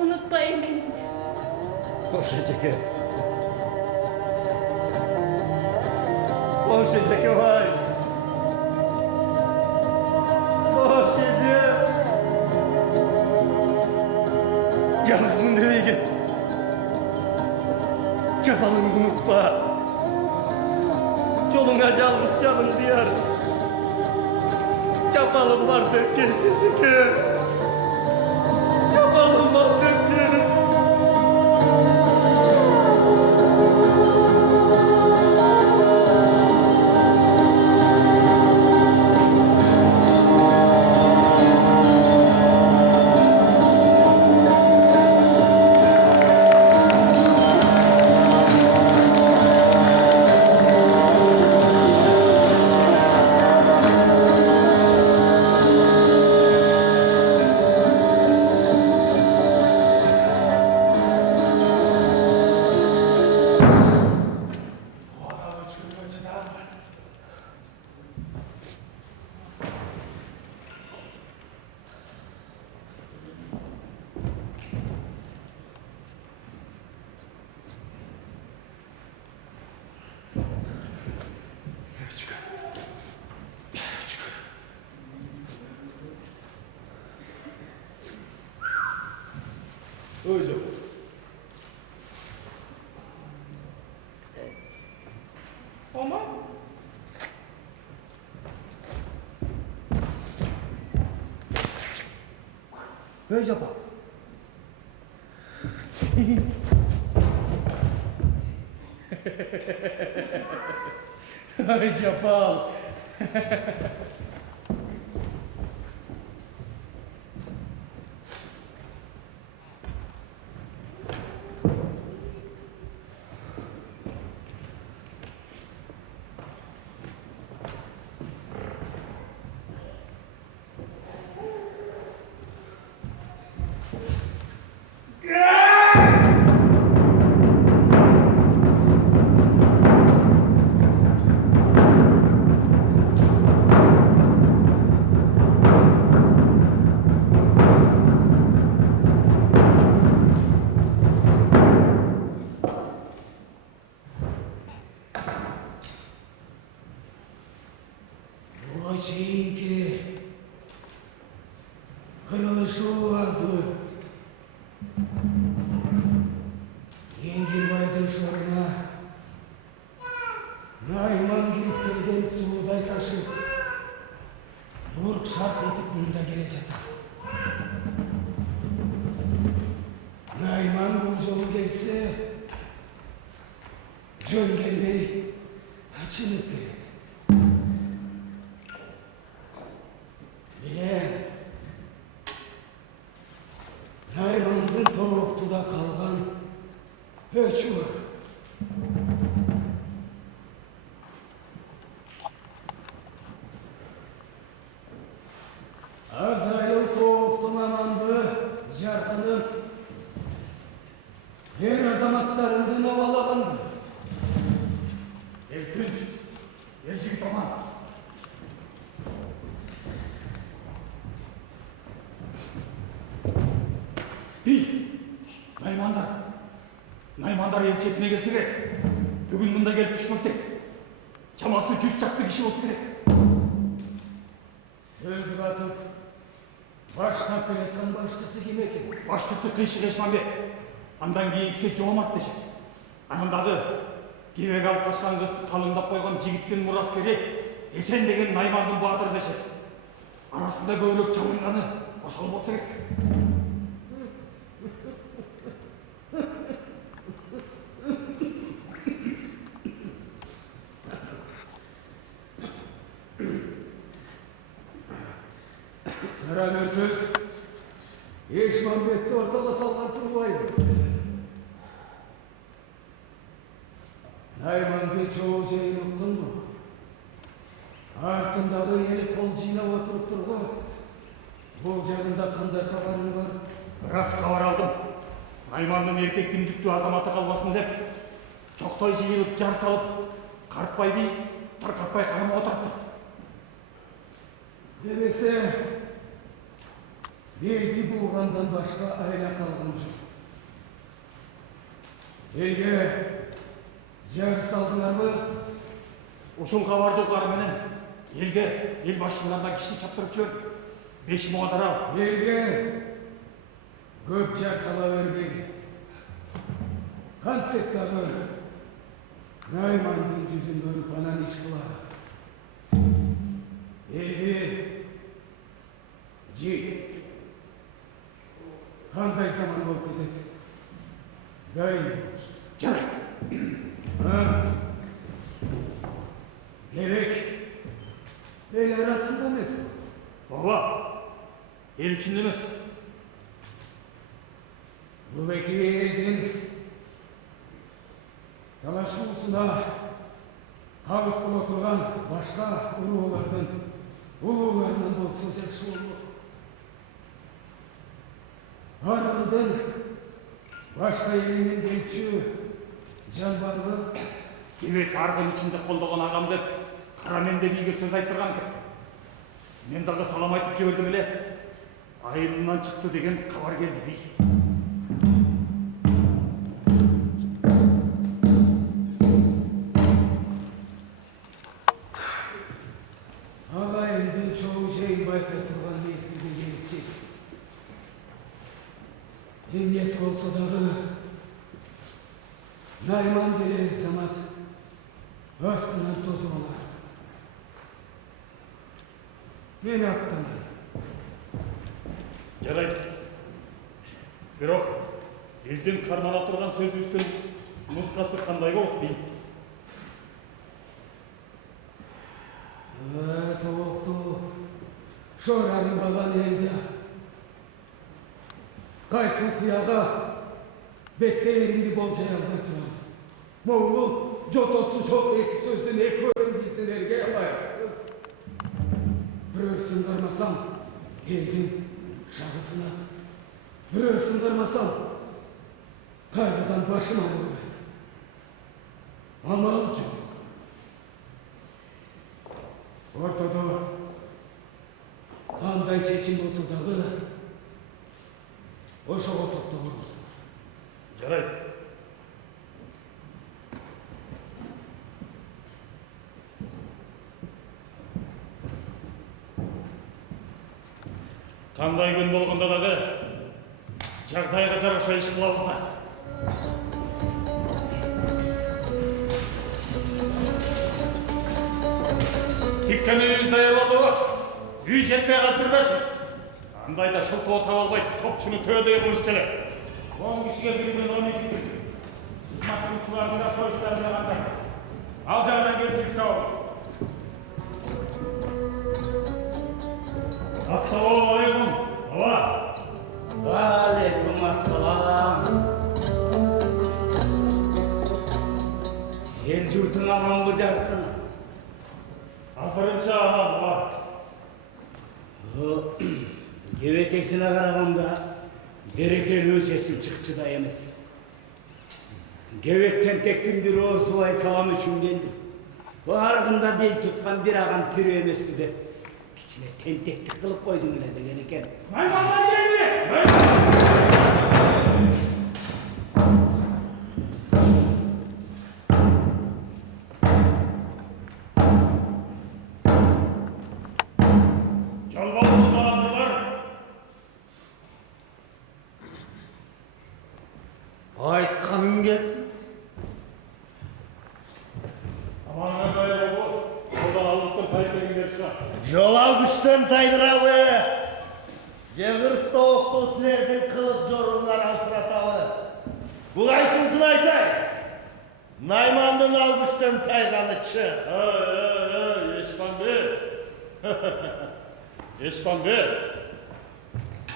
Ұнытпайын kendini. Boş Ezekiel. Boş Ezekiel. Yalnızın nereye git? Çapalını unutma. Yoluna yalnız canın diyar. Çapalım var dökülmesi ki. Çapalım var dökülmesi. Öyle. Ama Öyle yapar. Japal. Buğa çeyinki kırılışı azı. Yengirbay'dın şoruna Naiman girip gelgen suuday taşı Burk şart etip bunda gelecek. Naiman bu yolu gelse Jön gelmeyi açılıp geledi. Bile Naiman'ın toğuktuda kalgan öçü var. Azrail toğuktun amandı jarkının her azamatlarından ovalağındı. Elkünç, elçik aman. Naymandar el çetine gelse gerek. Bugün bunda gelip düşmekte. Çaması 100 çaktı kişi olsa gerek. Söz katıp başta pelekan başlısı kim ekin? Başçısı kıyışı geçmem be. Andan keyin kise çoğamat deşe. Anandağı kevek alıp kaçkan kız kalındap koygan жигиттин muraskeri Esen degen Naymandын baatırı deşe. Arasında göylük çamırganı ошол болсо керек. Karamörtöz Eşmambet'te ortaga salgan turbaydı. Nayman'da çoğu şeyin uktun mu? Артындағы ел қол жинап отырып тұрғы. Бұл жағында қандай хабарың бар? Біраз хабар алдым. Наймандың еркек кіндікті азаматы қалбасын деп, чоқтай жиылып жар салып, қарпай би, тарқатпай қарымға отырды. Демесе, белді буғандан башқа айла қалған жоқ. Елге жар салдыңар ма? Ушул хабарды угарменен елге, ел башчыларына киши чаптырып жіберді. 5 мың адара. Елге көп жар сала берген. Концерттағы Наймандың жүзін көріп анан иш кылабыз. Елге жи қандай заман болып кетеді? Дайын болыңыз. Жарай. Керек ел арасында емес. Ооба, ел içinde емес. Бұл екі елдің талашуысына қабысып отырған башқа ұлуларынан болса жақсы болмақ. Арғындың башқа елінен белчі жан бар ма? Кебек арғын içinde қолдаған ағам деп, қараменде биге сөз айтырған кім. Мен дағы салам айтып жібердім еле, айылынан шықты деген хабар келді би. Ағайындың çoğu şeyin байқай тұрған мезгілде келіп жетті. Эмнеси болсо дагы Найман деле замат астынан тосуп алабыз. Мен аттанайын. Жарайды. Бирок биздин кармана турган сөзүбүздүн нускасы кандай болот дейм? Токту. Шорарынбаган элде. Кайсы кыяга беттеринди болжай албай турам. Могул жотосу жок эки сөздүн экөөрүн биздин элге ылайыксыз. Бирөөсүн кармасам, элдин шагысына. Бирөөсүн кармасам, кайрадан башым айрылбайт. Амал жок. Ортодо кандай чечим болсо дагы ошого токтолобуз. Жарайды. Кандай күн болгондо дагы жагдайга жараша иш кылабыз да. Тиккенибиз даяр болду. Үй жетпей калтырбасын. Андайда шылтоо таба албай топчуну төөдөй кылыш эле. 10 кишиге биринен 12 күн. Кызматтуулчулардын да союштарын алганда. Ал жагынан кемчилик табабыз. Ассалаумалейкум. Ала. Алейкум ассалам. Ел журтуң аманбы жаркын? Азырынча аман бар. Кебетесине караганда берекелүү чечим чыкчыдай эмес. Кебеттен тектин бир ооз дубай салам үчүн келди. Барыгында бел туткан бир агам тирүү эмеспи деп кичине тентектик кылып койдуң эле деген экен. Наймандар келди! Айтқаның келсін. Аманыңа дайыр болу, жолдан алғыштан тайдырыңдер шығар. Жол алғыштан тайдырабы, жегір стоқты сілердің қылық жорғынан алсыратабы. Бұл айсынсын айтай, Наймандың алғыштан тайғаны чы. Ешпанбет.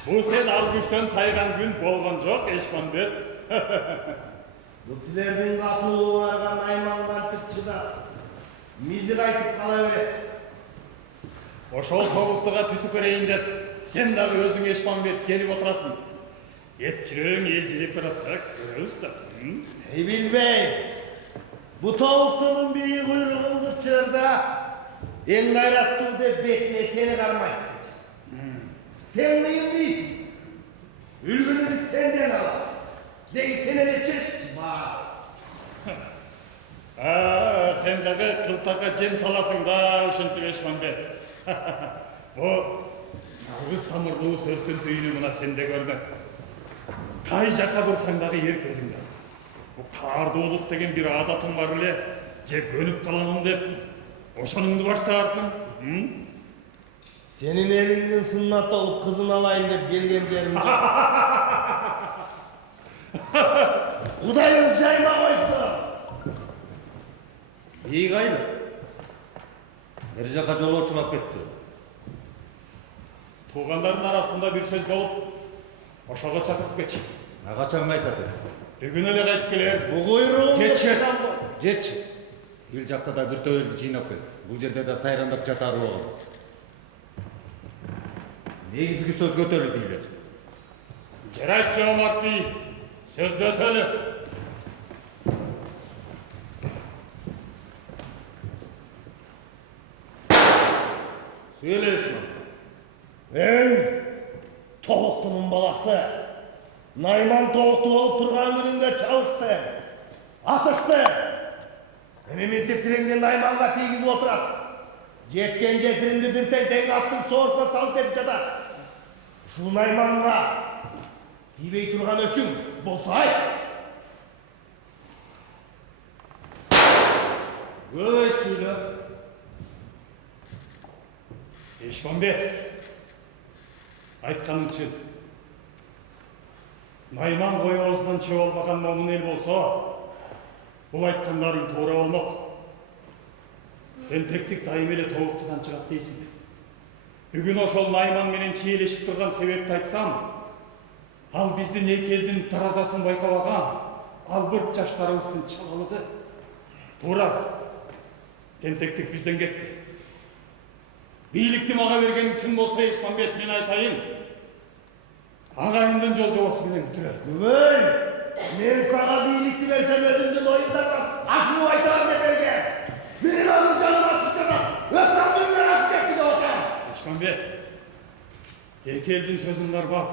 Бұл сен алғыштан тайған күн болған жоқ, Ешпанбет. Бұл сілердің қатулуыңарға Найманған түк чыдас. Мизір айтып қала берет. Ошол тобуктуга түтүп берейин деп, сен дагы өзүң Ешпанбет келип отурасың. Эт жүрөң элжиреп баратса көрөбүз да. Bilmeyim. Bu tavukluğun biri kuyruğunu tutuşurda en gayratlı de bekle seni karmayın. Sen neyin değilsin? Ülgünü senden alırız. Değil seni de çeşit var. Sen dagы кылтакка жем саласың да, ушинтип Ешпанбет. Бу жалгыз тамырлуу сөздүн түйүнү мына сенде көрмө. Кай жака бурсаң дагы эркесиң да. Бу каардуулук деген бир адатың бар эле, же көнүп каламын деп ошонуңду баштаарсың? Senin elinin sınat olup kızını alayım deyip gelgen yerim yok. Kudayın jayma koysun. İyi kaydı. Her jaka жолоочулап кетти. Туугандардын арасында бир сөз болуп, ошого чакыртып кетчи. Качан айтат? Бүгүн эле кайтып келер. Bu kuyruğunu Жетчи. tutan bu. Жетчи. Ил жакта да бир төбөлдү жыйнап кел. Бул жерде да сайрандап жатары болобуз. Негизги сөз көтөрүлүп билбет. Жарайт Жомарт би, сөзгө өтөлү. Söyle şunu. Ben Toğuklu'nun balası. Nayman Toğuklu olup durgan gününde çalıştı. Atıştı. Hemen teptirengden Nayman'a tegizip oturasın. Jetken cesirimde bir ten attın soğursa sal tep jatar. Şu Nayman'a Тибей тұрған өчің болса айт. Ой, сөйле. Ешмамбет, айтқаның шын. Найман қой аузынан чөп албаған момын ел болса, бұл айтқандарың тура болмақ. Тентектік дайым еле тобықтыдан шығат дейсің. Бүгін ошол Найман менен чиелешіп тұрған себепті айтсам, ал біздің екі елдің таразасын байқалаған, албырт жаштарымыздың чағылығы. Тура, тентектік бізден кетті. Бийлікті маға бергенің чын болса, Ешмамбет, мен айтайын. Ағайындың жол жобасы менен бүтірер. Мен саға бийлікті берсем өзімдің ойындардан ашыну айтарым етерге. Бірін азын жаныма түшкенім, өттен бұйыр ашы кетті де отам. Ешмамбет, екі елдің сөзін арбап,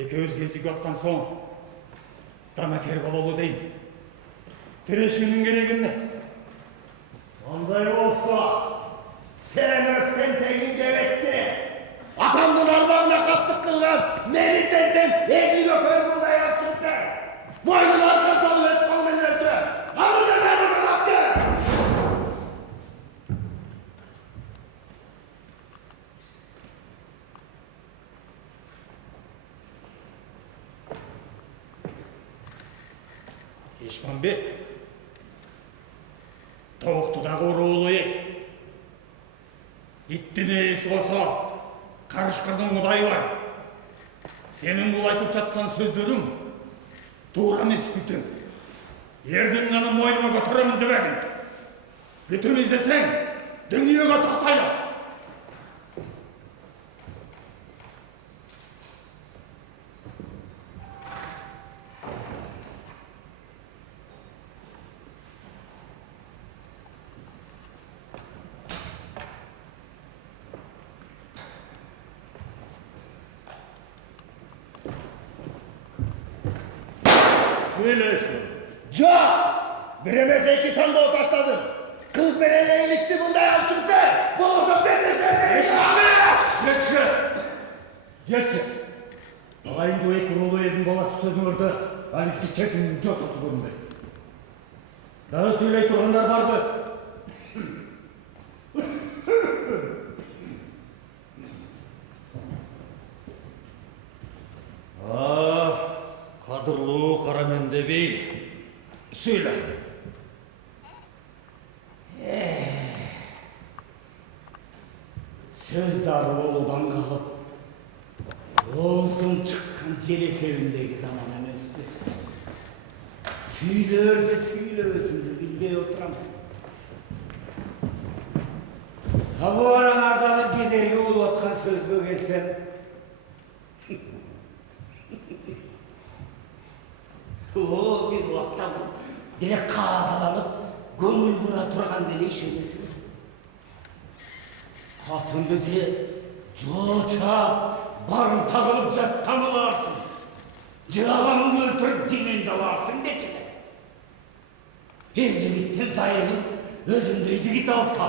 екеуіз кезік атқан соң, дана кер болу дейін. Тірешінің керегін не? Ондай болса, сен өскен тегін кебекті. Атамдың арбағына қастық қылған, мені тентен егіге көрмұндай атшықты. Бойның арқасалы өз қалмен өтті. Азында зәрбісін апты. Ешмамбет, тоқтыдағы ұрулы ек. Иттің есі болса, қарышқырдың ұдайы бар. Сенің бұл айтып жатқан сөздерің тура емес бүтін. Ердің ғаны мойныма көтеремін дебегін. Бүтін іздесең, дүниеге тоқтайды. Söyleyişim. Жоқ! Бір емес екі таңдау таштадың. Қыз берен еңлікті бұндай алчықты. Болса бермесен. Жетші! Жетші! Ағайынды екі рулы елдің баласы сөзін өрді, әлікті чекінің жоқтысы көрінді. Дағы сөйлей тұрғандар бар бы? Қадырлы Қараменде бей, сөйле. Сөз дары олудан қалып, оғыздың шыққан желесеуіндегі заман еместі. Сөйлесімді білбей отырам. Табу араңардағы кедергі болып отқан сөзге келсем, о, бір уақытта бұл дерек қадаланып, көңіл бұра тұрған делей шөлесің. Қатынды де жоша барын тағылып жаттан оларсың. Жылағанын өлтіріп деменді аларсың дечіне. Ер жігіттен сайының өзіңді жігіт алса,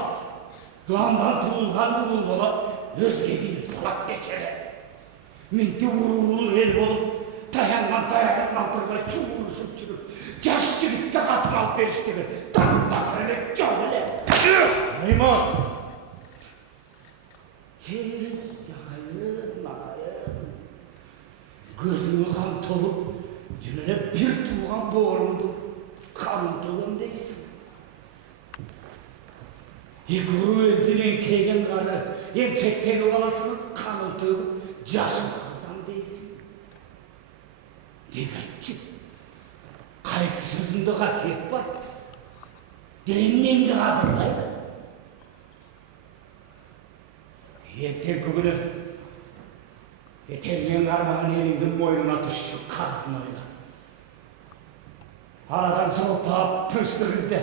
ұландан туылған ұл болып өзгегені салап дечіне. Менде ұлы ел болып, таянған алдырбай чуылышып жүріп, жас жігітті қатын алып беріштегі таңдағыры жау әле. Найман! Ағайын, көзіңе қан толып, жүніне бір туған боғырымды қанын толым дейсің. Екі ұры өзінен келген қары, ең кеттегі баласының қанын төгіп, жасын қызам дейсің. Деп айтшы, қайсы сөзіңді қасиет бар? Денеңді қадырлайды. Ертеңгі күні, етеңнен армаған еліңдің мойнына түші қарызын ойла. Арадан жол тауып тыныштық ізде.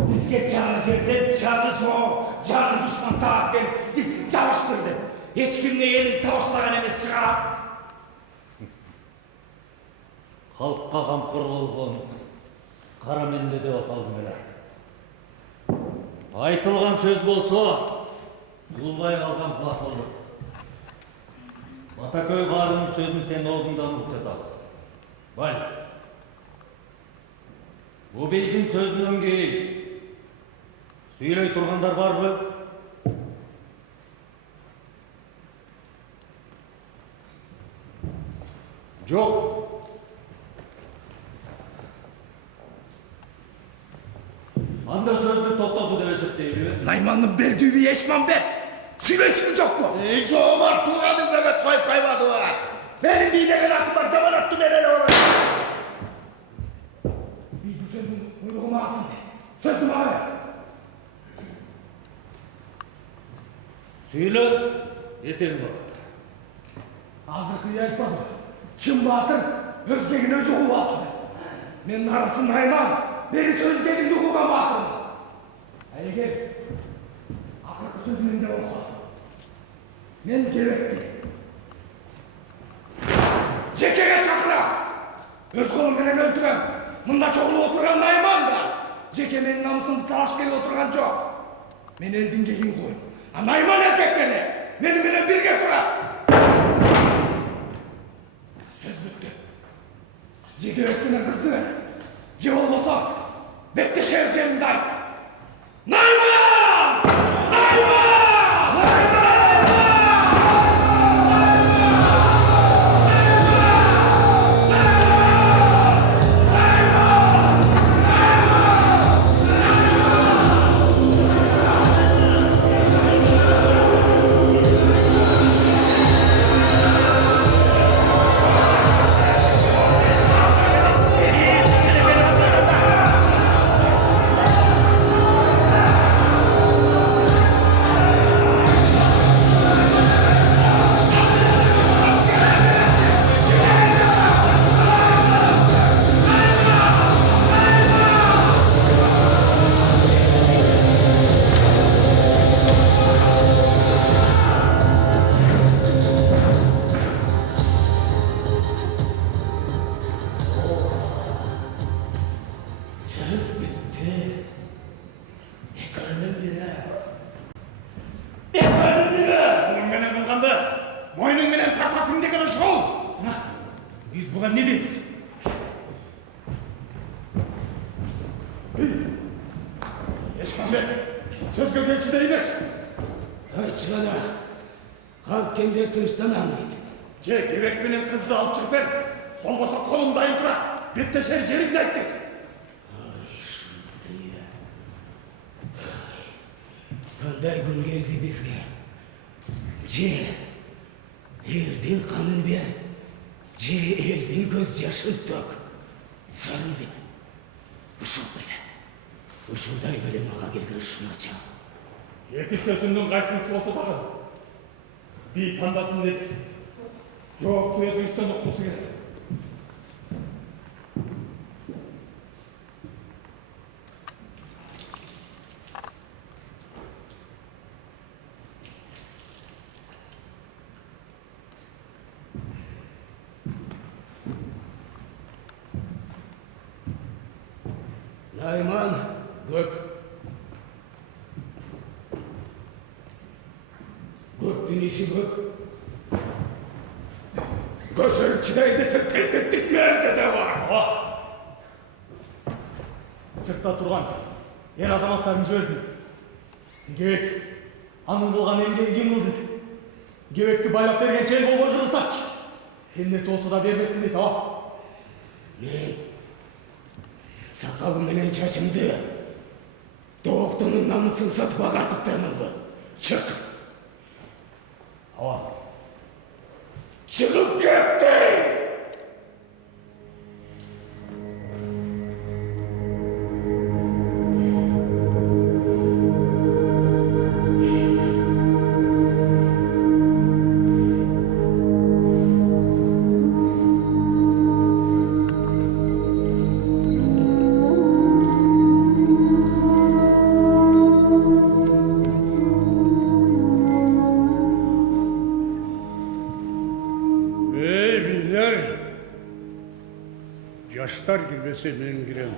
Бізге жаны жерден жаны жоқ, жаны дұшман тағып келіп, бізге жабыштырды. Ешкімне елін табышлаған емес шығап. Халыққа қамқор болған Қараменде де оталдың әлі. Айтылған сөз болса, Ұлбай қалған құлақ болды. Атакөй қарының сөзін сен аузыңдан ұқып жатамыз. Бай, bu beyдің сөзінен кейін сөйлей тұрғандар бар бі? Жоқ. Анда сөзді тоқтату деп есептейді. Найманның белдüğü Eşmanbek. Süylesini çok mu? Жомарт туғаның бөгет қойып қайбады ва. Менің дейдеген аттым бар, жаман атты менен олай. Beydi sözün uyruğuma atıldı. Sözüm ağır. Сөйлі, есен бар. Azırkıyı айтпады. Çın batır, özgegin özü kuğu atıldı. Men arasın Nayman, beni özgegin de kuğuğa batırdı. Hayır gel. Akırkı söz mende olsa. Men gerekti. Cekene çakıra. Öz kolum beni öldüren. Mında çoğulu oturan Nayman da. Ceke menin namusunu talaş gelip oturan çok. Men eldin gelin koyun. Nayman erkekleri. Benim bilen birge durar. Söz bitti. Ceke öktüne kızdı ver. Ce olmasa bekle şehir ceminde ait. Nayman! Nayman! Biz buna ne deyiz? Eşmanbek, söz gökelçi değiliz. Açlana, kalk kendi tırstanan mıydı? Gebek menen kızdı alıp çıkıp ver. Olmasa kolumdayım durak. Bitteşer jerimde ettik. Kanday gün geldi bizge. Erdin kanın bir, eldin göz yaşın dök. Sarıl beni. Uşul beni. Uşulday böyle mağa gelgen şunaca. Екі сөзімнің қайсысы осы дағы. Би таңдасын деді. Жоқ, өзіңізден ұққысы келеді. Nayman, Gök. Göktün işi Gök. Göşür çiğneyi desek tek ettik mi elde var? Сыртта тұрған ер азаматтарын жіберді. Gebek, анын қылған емден кем қылды. Gebekті байлап берген чел болған жылысақшы. Kendisi olsa da vermesin дейді, Men sakalım menen çaçımdı. Doğuktanın namusunu satıp ağartıklarının bu. Çık. Çıkıp gitti. Yaşlar girmese men girem.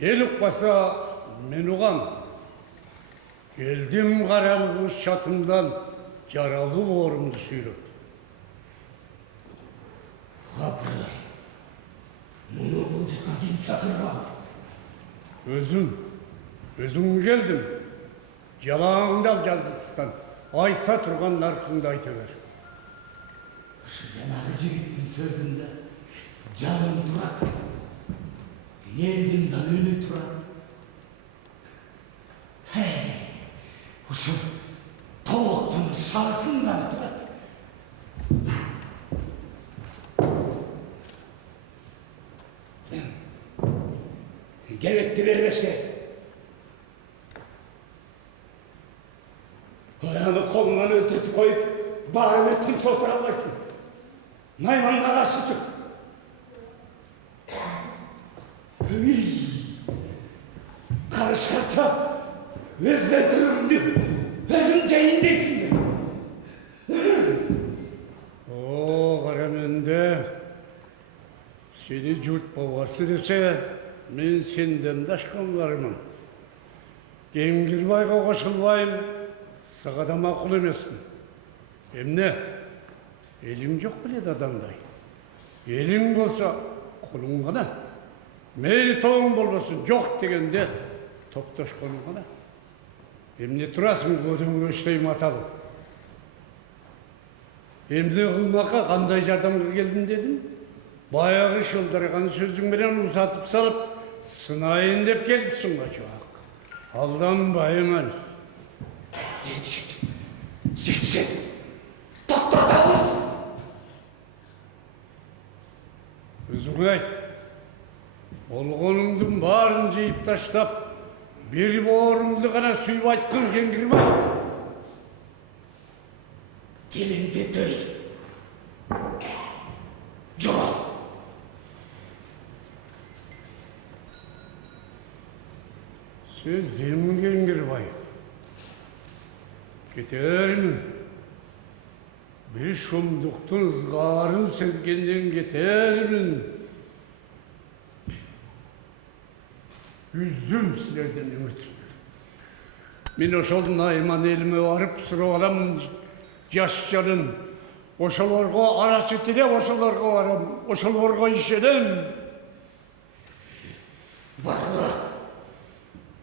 El uqbasa men uğan. Geldim karalığı çatından yaralı borumdu süylüp. Kapı. Bunu bulcukta kim çakırgan? Өзің келдім. Жалаңды ал жазықстан. Айта тұрған нарқыңды айта бер. Şu жаңағы жігіттің сөзінде жаным тұрады. Елдің да үні тұрады. Осы тоқтың шарфын ғана тұрады. Gerekti vermez gerek. Ayağını kolundan öldürtüp koyup bağır ve tınç oturamazsın. Naymanına karşı çık. Karışarsa özle durumdu. Özüm ceyindeysin. О, қараменде, сені жұрт болғасы десе, мен сенден дашқанларымын. Кеңгірбайға қосылбайым, сағада мақұл емеспін. Емне, елің жоқ біледі адамдай. Елің болса, қолың ғана. Мейлі тоғын болмасын, жоқ дегенде, тоқташқаның ғана. Емне тұрасың көдіңгі өштей маталы. Емді қылмаққа қандай жардамға келдің дедім? Баяғы шылдырған сөздің бірін ұзатып салып, сынайын деп келіпсің ба жоқ? Алданбайым әлі. Жетші! Тоқтатамыз! Өзің айт, болғаныңдың барын жиып таштап, бір борыңды ғана сүйіп айттың Кеңгірбай. Dilinde döy. Жоқ. Сөздемін Кеңгірбай. Кетермін. Bir şumduktun ızgarın sezgenden getermin. Üzdüm sizlerden ümit. Min oşol nayman elime varıp sıralam yaşlarım. Oşolarga araçı tile oşolarga varım. Oşolarga işedem. Barla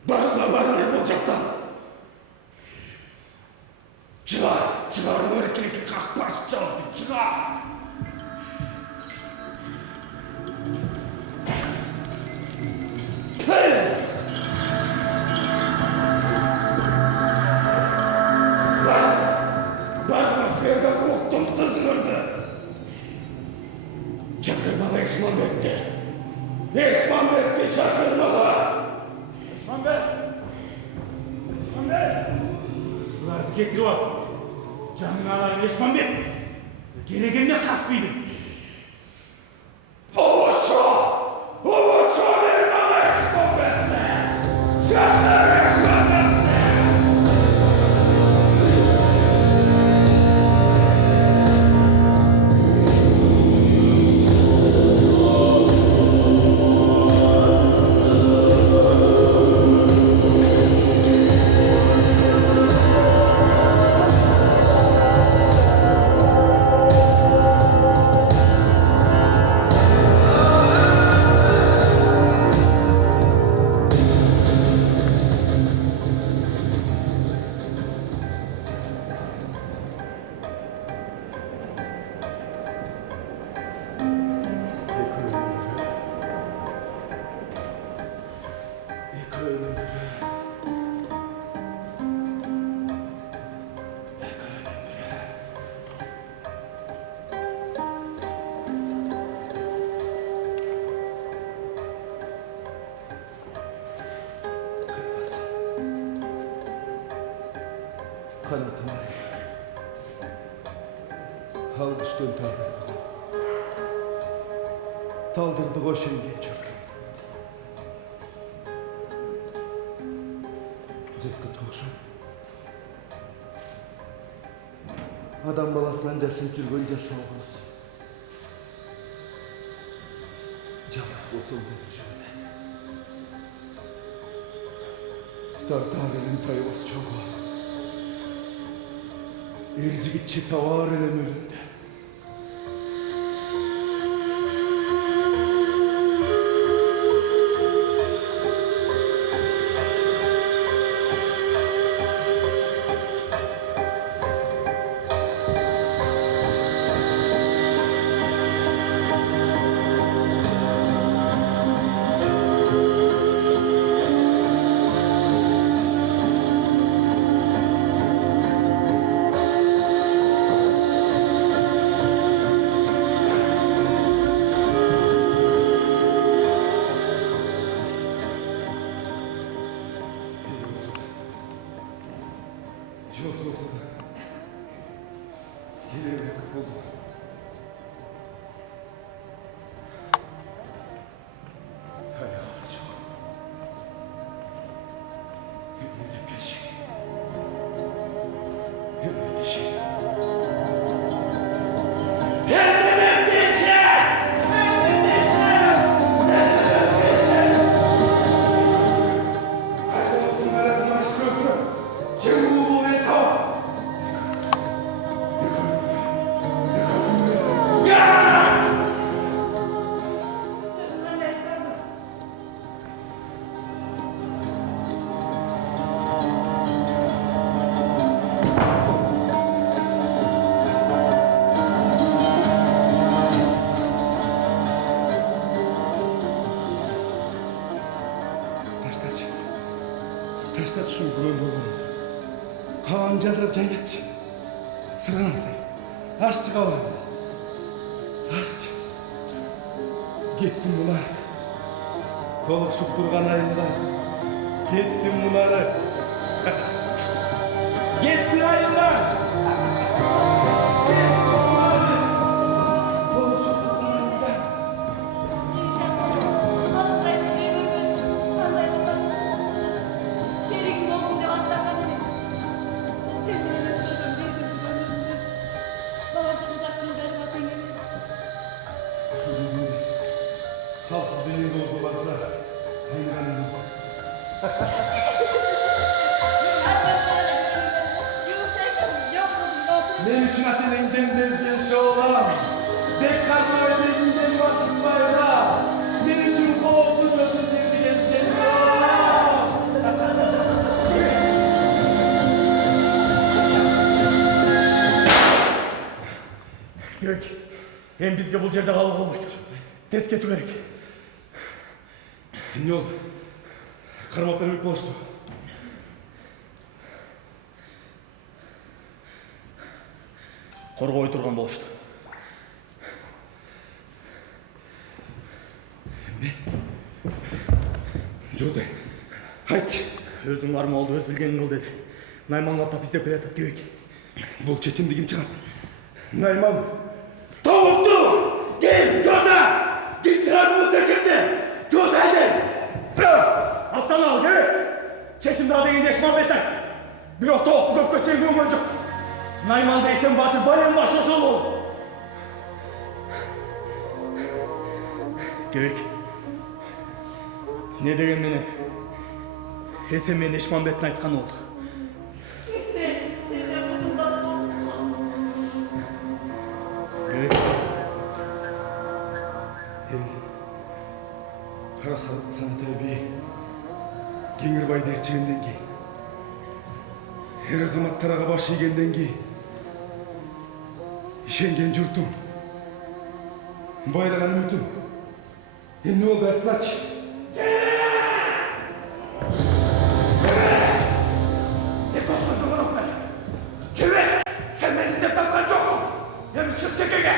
ne olacakta? Çıkarın öğretmenki kalkmaz çaldı, çıkar! Barla sevda korktum sızınırdı. Çakırmalı Esman Bek'ti. Esman Bek'ti çakırmalı. Esman Bey! Esman Bey! Ulan getir o. Canını alayım Esman Bey. Gerekenine kasmıydın. Ovaça benim ama Esman Bey'ti. Canlar Esman Bey'ti. Kanatım hal düştün taldırdık. Taldırdık o şimdi çürküm. Cepke toğuşum. Adam balasından yaşın çürgün yaşı oğuz. Жалғыз болсын деп жүрді. Тартар елім тайбас çoğu. Ercigitçi tavar elem ölümde. бекіп болды. Аяғы жоқ. Емне деп келші. Емне деші. Таштач шум күлөн болғанымды. Қаған жадырап жайнатшы. Сырғансы. Ашчы қалам. Ашчы. Кетсін мұнарық. Толық шық тұрған айында. Кетсін мұнарық. Кетсін айында. Кетсін мұнарық. Толық шық тұрған айында. Halsız benim de olsa varsa, hayranım olsun. Men üçün atelengden bezgen şoğlam. Dek karma ve beginden başım bayra. Men üçün kovdu çocuk yerdi gezgen şoğlam. Gerek. Hem bizge bu yerde kalıp olmaydı. Tez ketu gerek. Ne oldu? Karmak vermek boştu. Қорғой тұрған болышты. Жодай, айтшы. Өзің армалды өз білгенін қыл деді. Найманға тап іздеп келетіп кебек. Бұл чечен деген шығар. Найман. Tovuktu! Gel Joda! Git çıkartımızda şimdi! Joda'ydı! Аттан ал, кебек! Чешімді адегенде Ешман беттер. Бирок тоқты көпке чейін өмір жоқ. Найман дейсен батыр баянға шошол ол. Кебек. Не деген менен? Есен мен Ешман беттін айтқан ол. Сендер бұдың бас болдың. Кебек. Қара Санатай би, Кеңгірбай дерчігінден кейін, ер азаматтарға баш игенден кейін, ішенген жұртым, байлаған үмітім, емне олды айтпатшы. Ne korktun oğlum ben? Kebek! Sen beni izlep tapman çoksun! Hem çık çekege!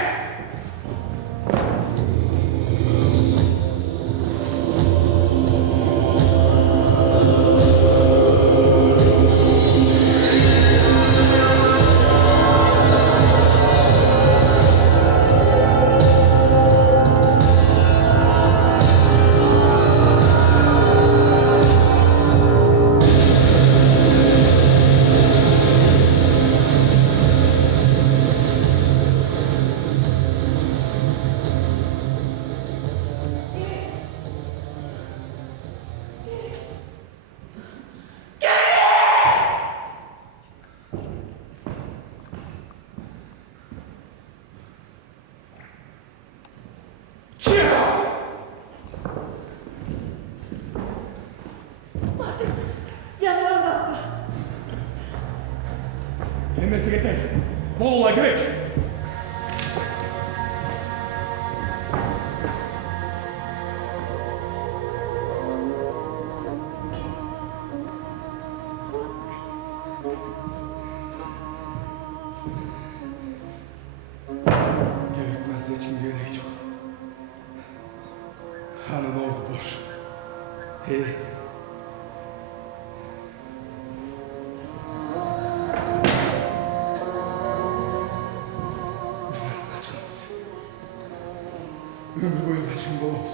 Ömür boyu kaçkın boğaz.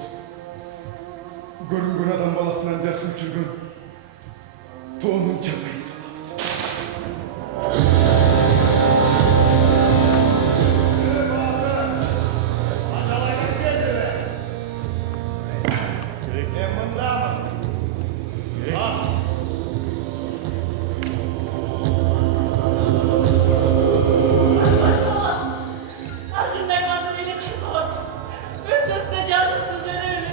Görüngen adam balasından jarışıp жүрген toğunun çapayı salabız. Arkındaymadın eli kırmaz. Üstümde cazımsız ölür.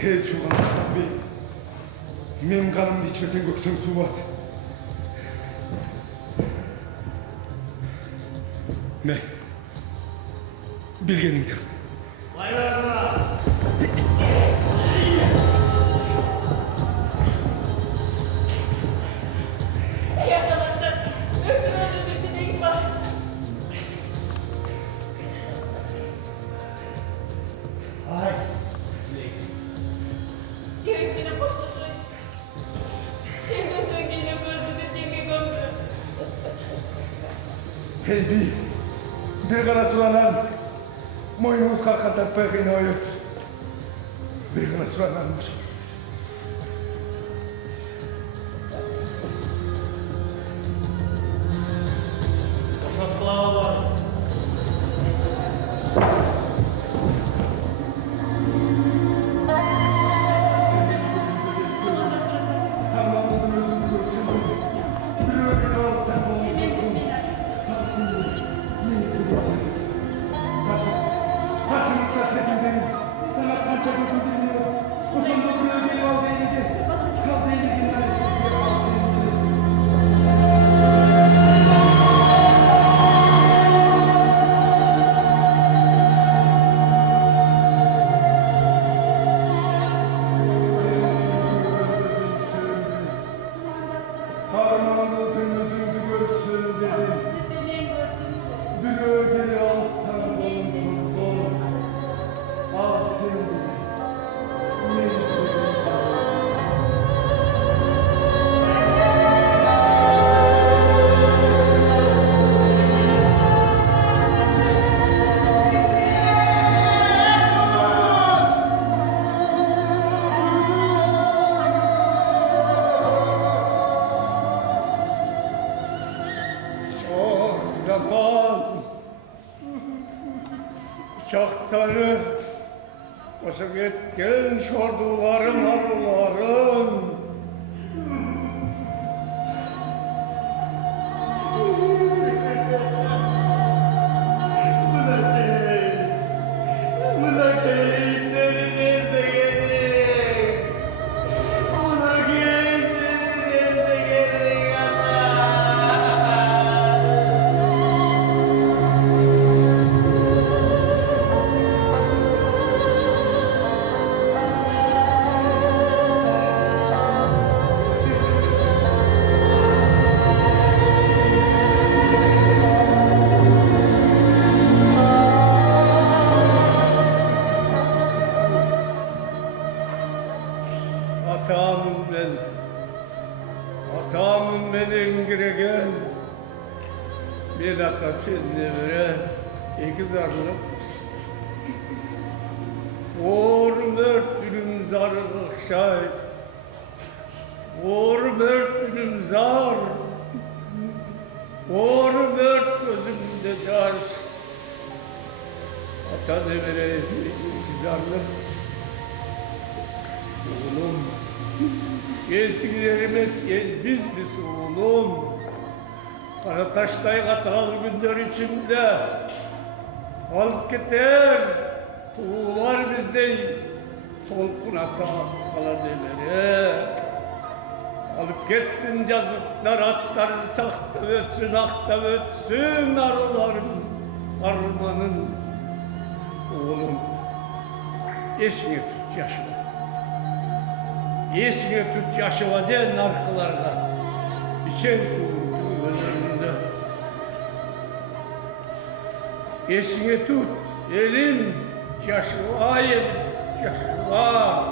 Hey çuğan abi. Men kanımды içmesen göksün suğaz. Ne? Bilgeningdi. Yasamaktan öldürüldü bir dileğim var. Yüreğine koşuşayım. Evden döngüyle gözünü cenge gömdü. Hey bir gana suranan moyunuz kalkan tapaya kıynağı yoktur. Bir gana surananmış. Harmanladım özümü görsün. Bir ögeni alsan olmuşsun. Neyse geçelim. Taşınıklar sesim benim. Bana kança gözüm dinliyor. Koşumda bir ögeni al değildi. Kal değildi günler istesiye al sevgili. Harmanladım özümü görsün dedim. Dileğim gördüm. Bir ögeni alsan olumsuz ol. Al sevgili. Neyse geçelim. O zaman uçakları koşup yetken şorduların arıların atamın benim giregen bir dakika seni vere iki zarlık Vur mörtülüm zarlık şahit Vur mörtülüm zar Vur mört gözümde dar Ata devre iki zarlık Oğlum Gezgilerimiz gezbizmiş oğlum. Karataş'tay katal günler içinde. Alıp gider, tuğular bizden. Solkun ata kaladeleri. Alıp geçsin yazıklar atları sakta ötsün, akta ötsün arıların. Armanın oğlum. Eşini tut yaşına. Esine tut yaşıva den arkalarda, içen suyun tüylerinde. Esine tut, Elim yaşıva, elim yaşıva.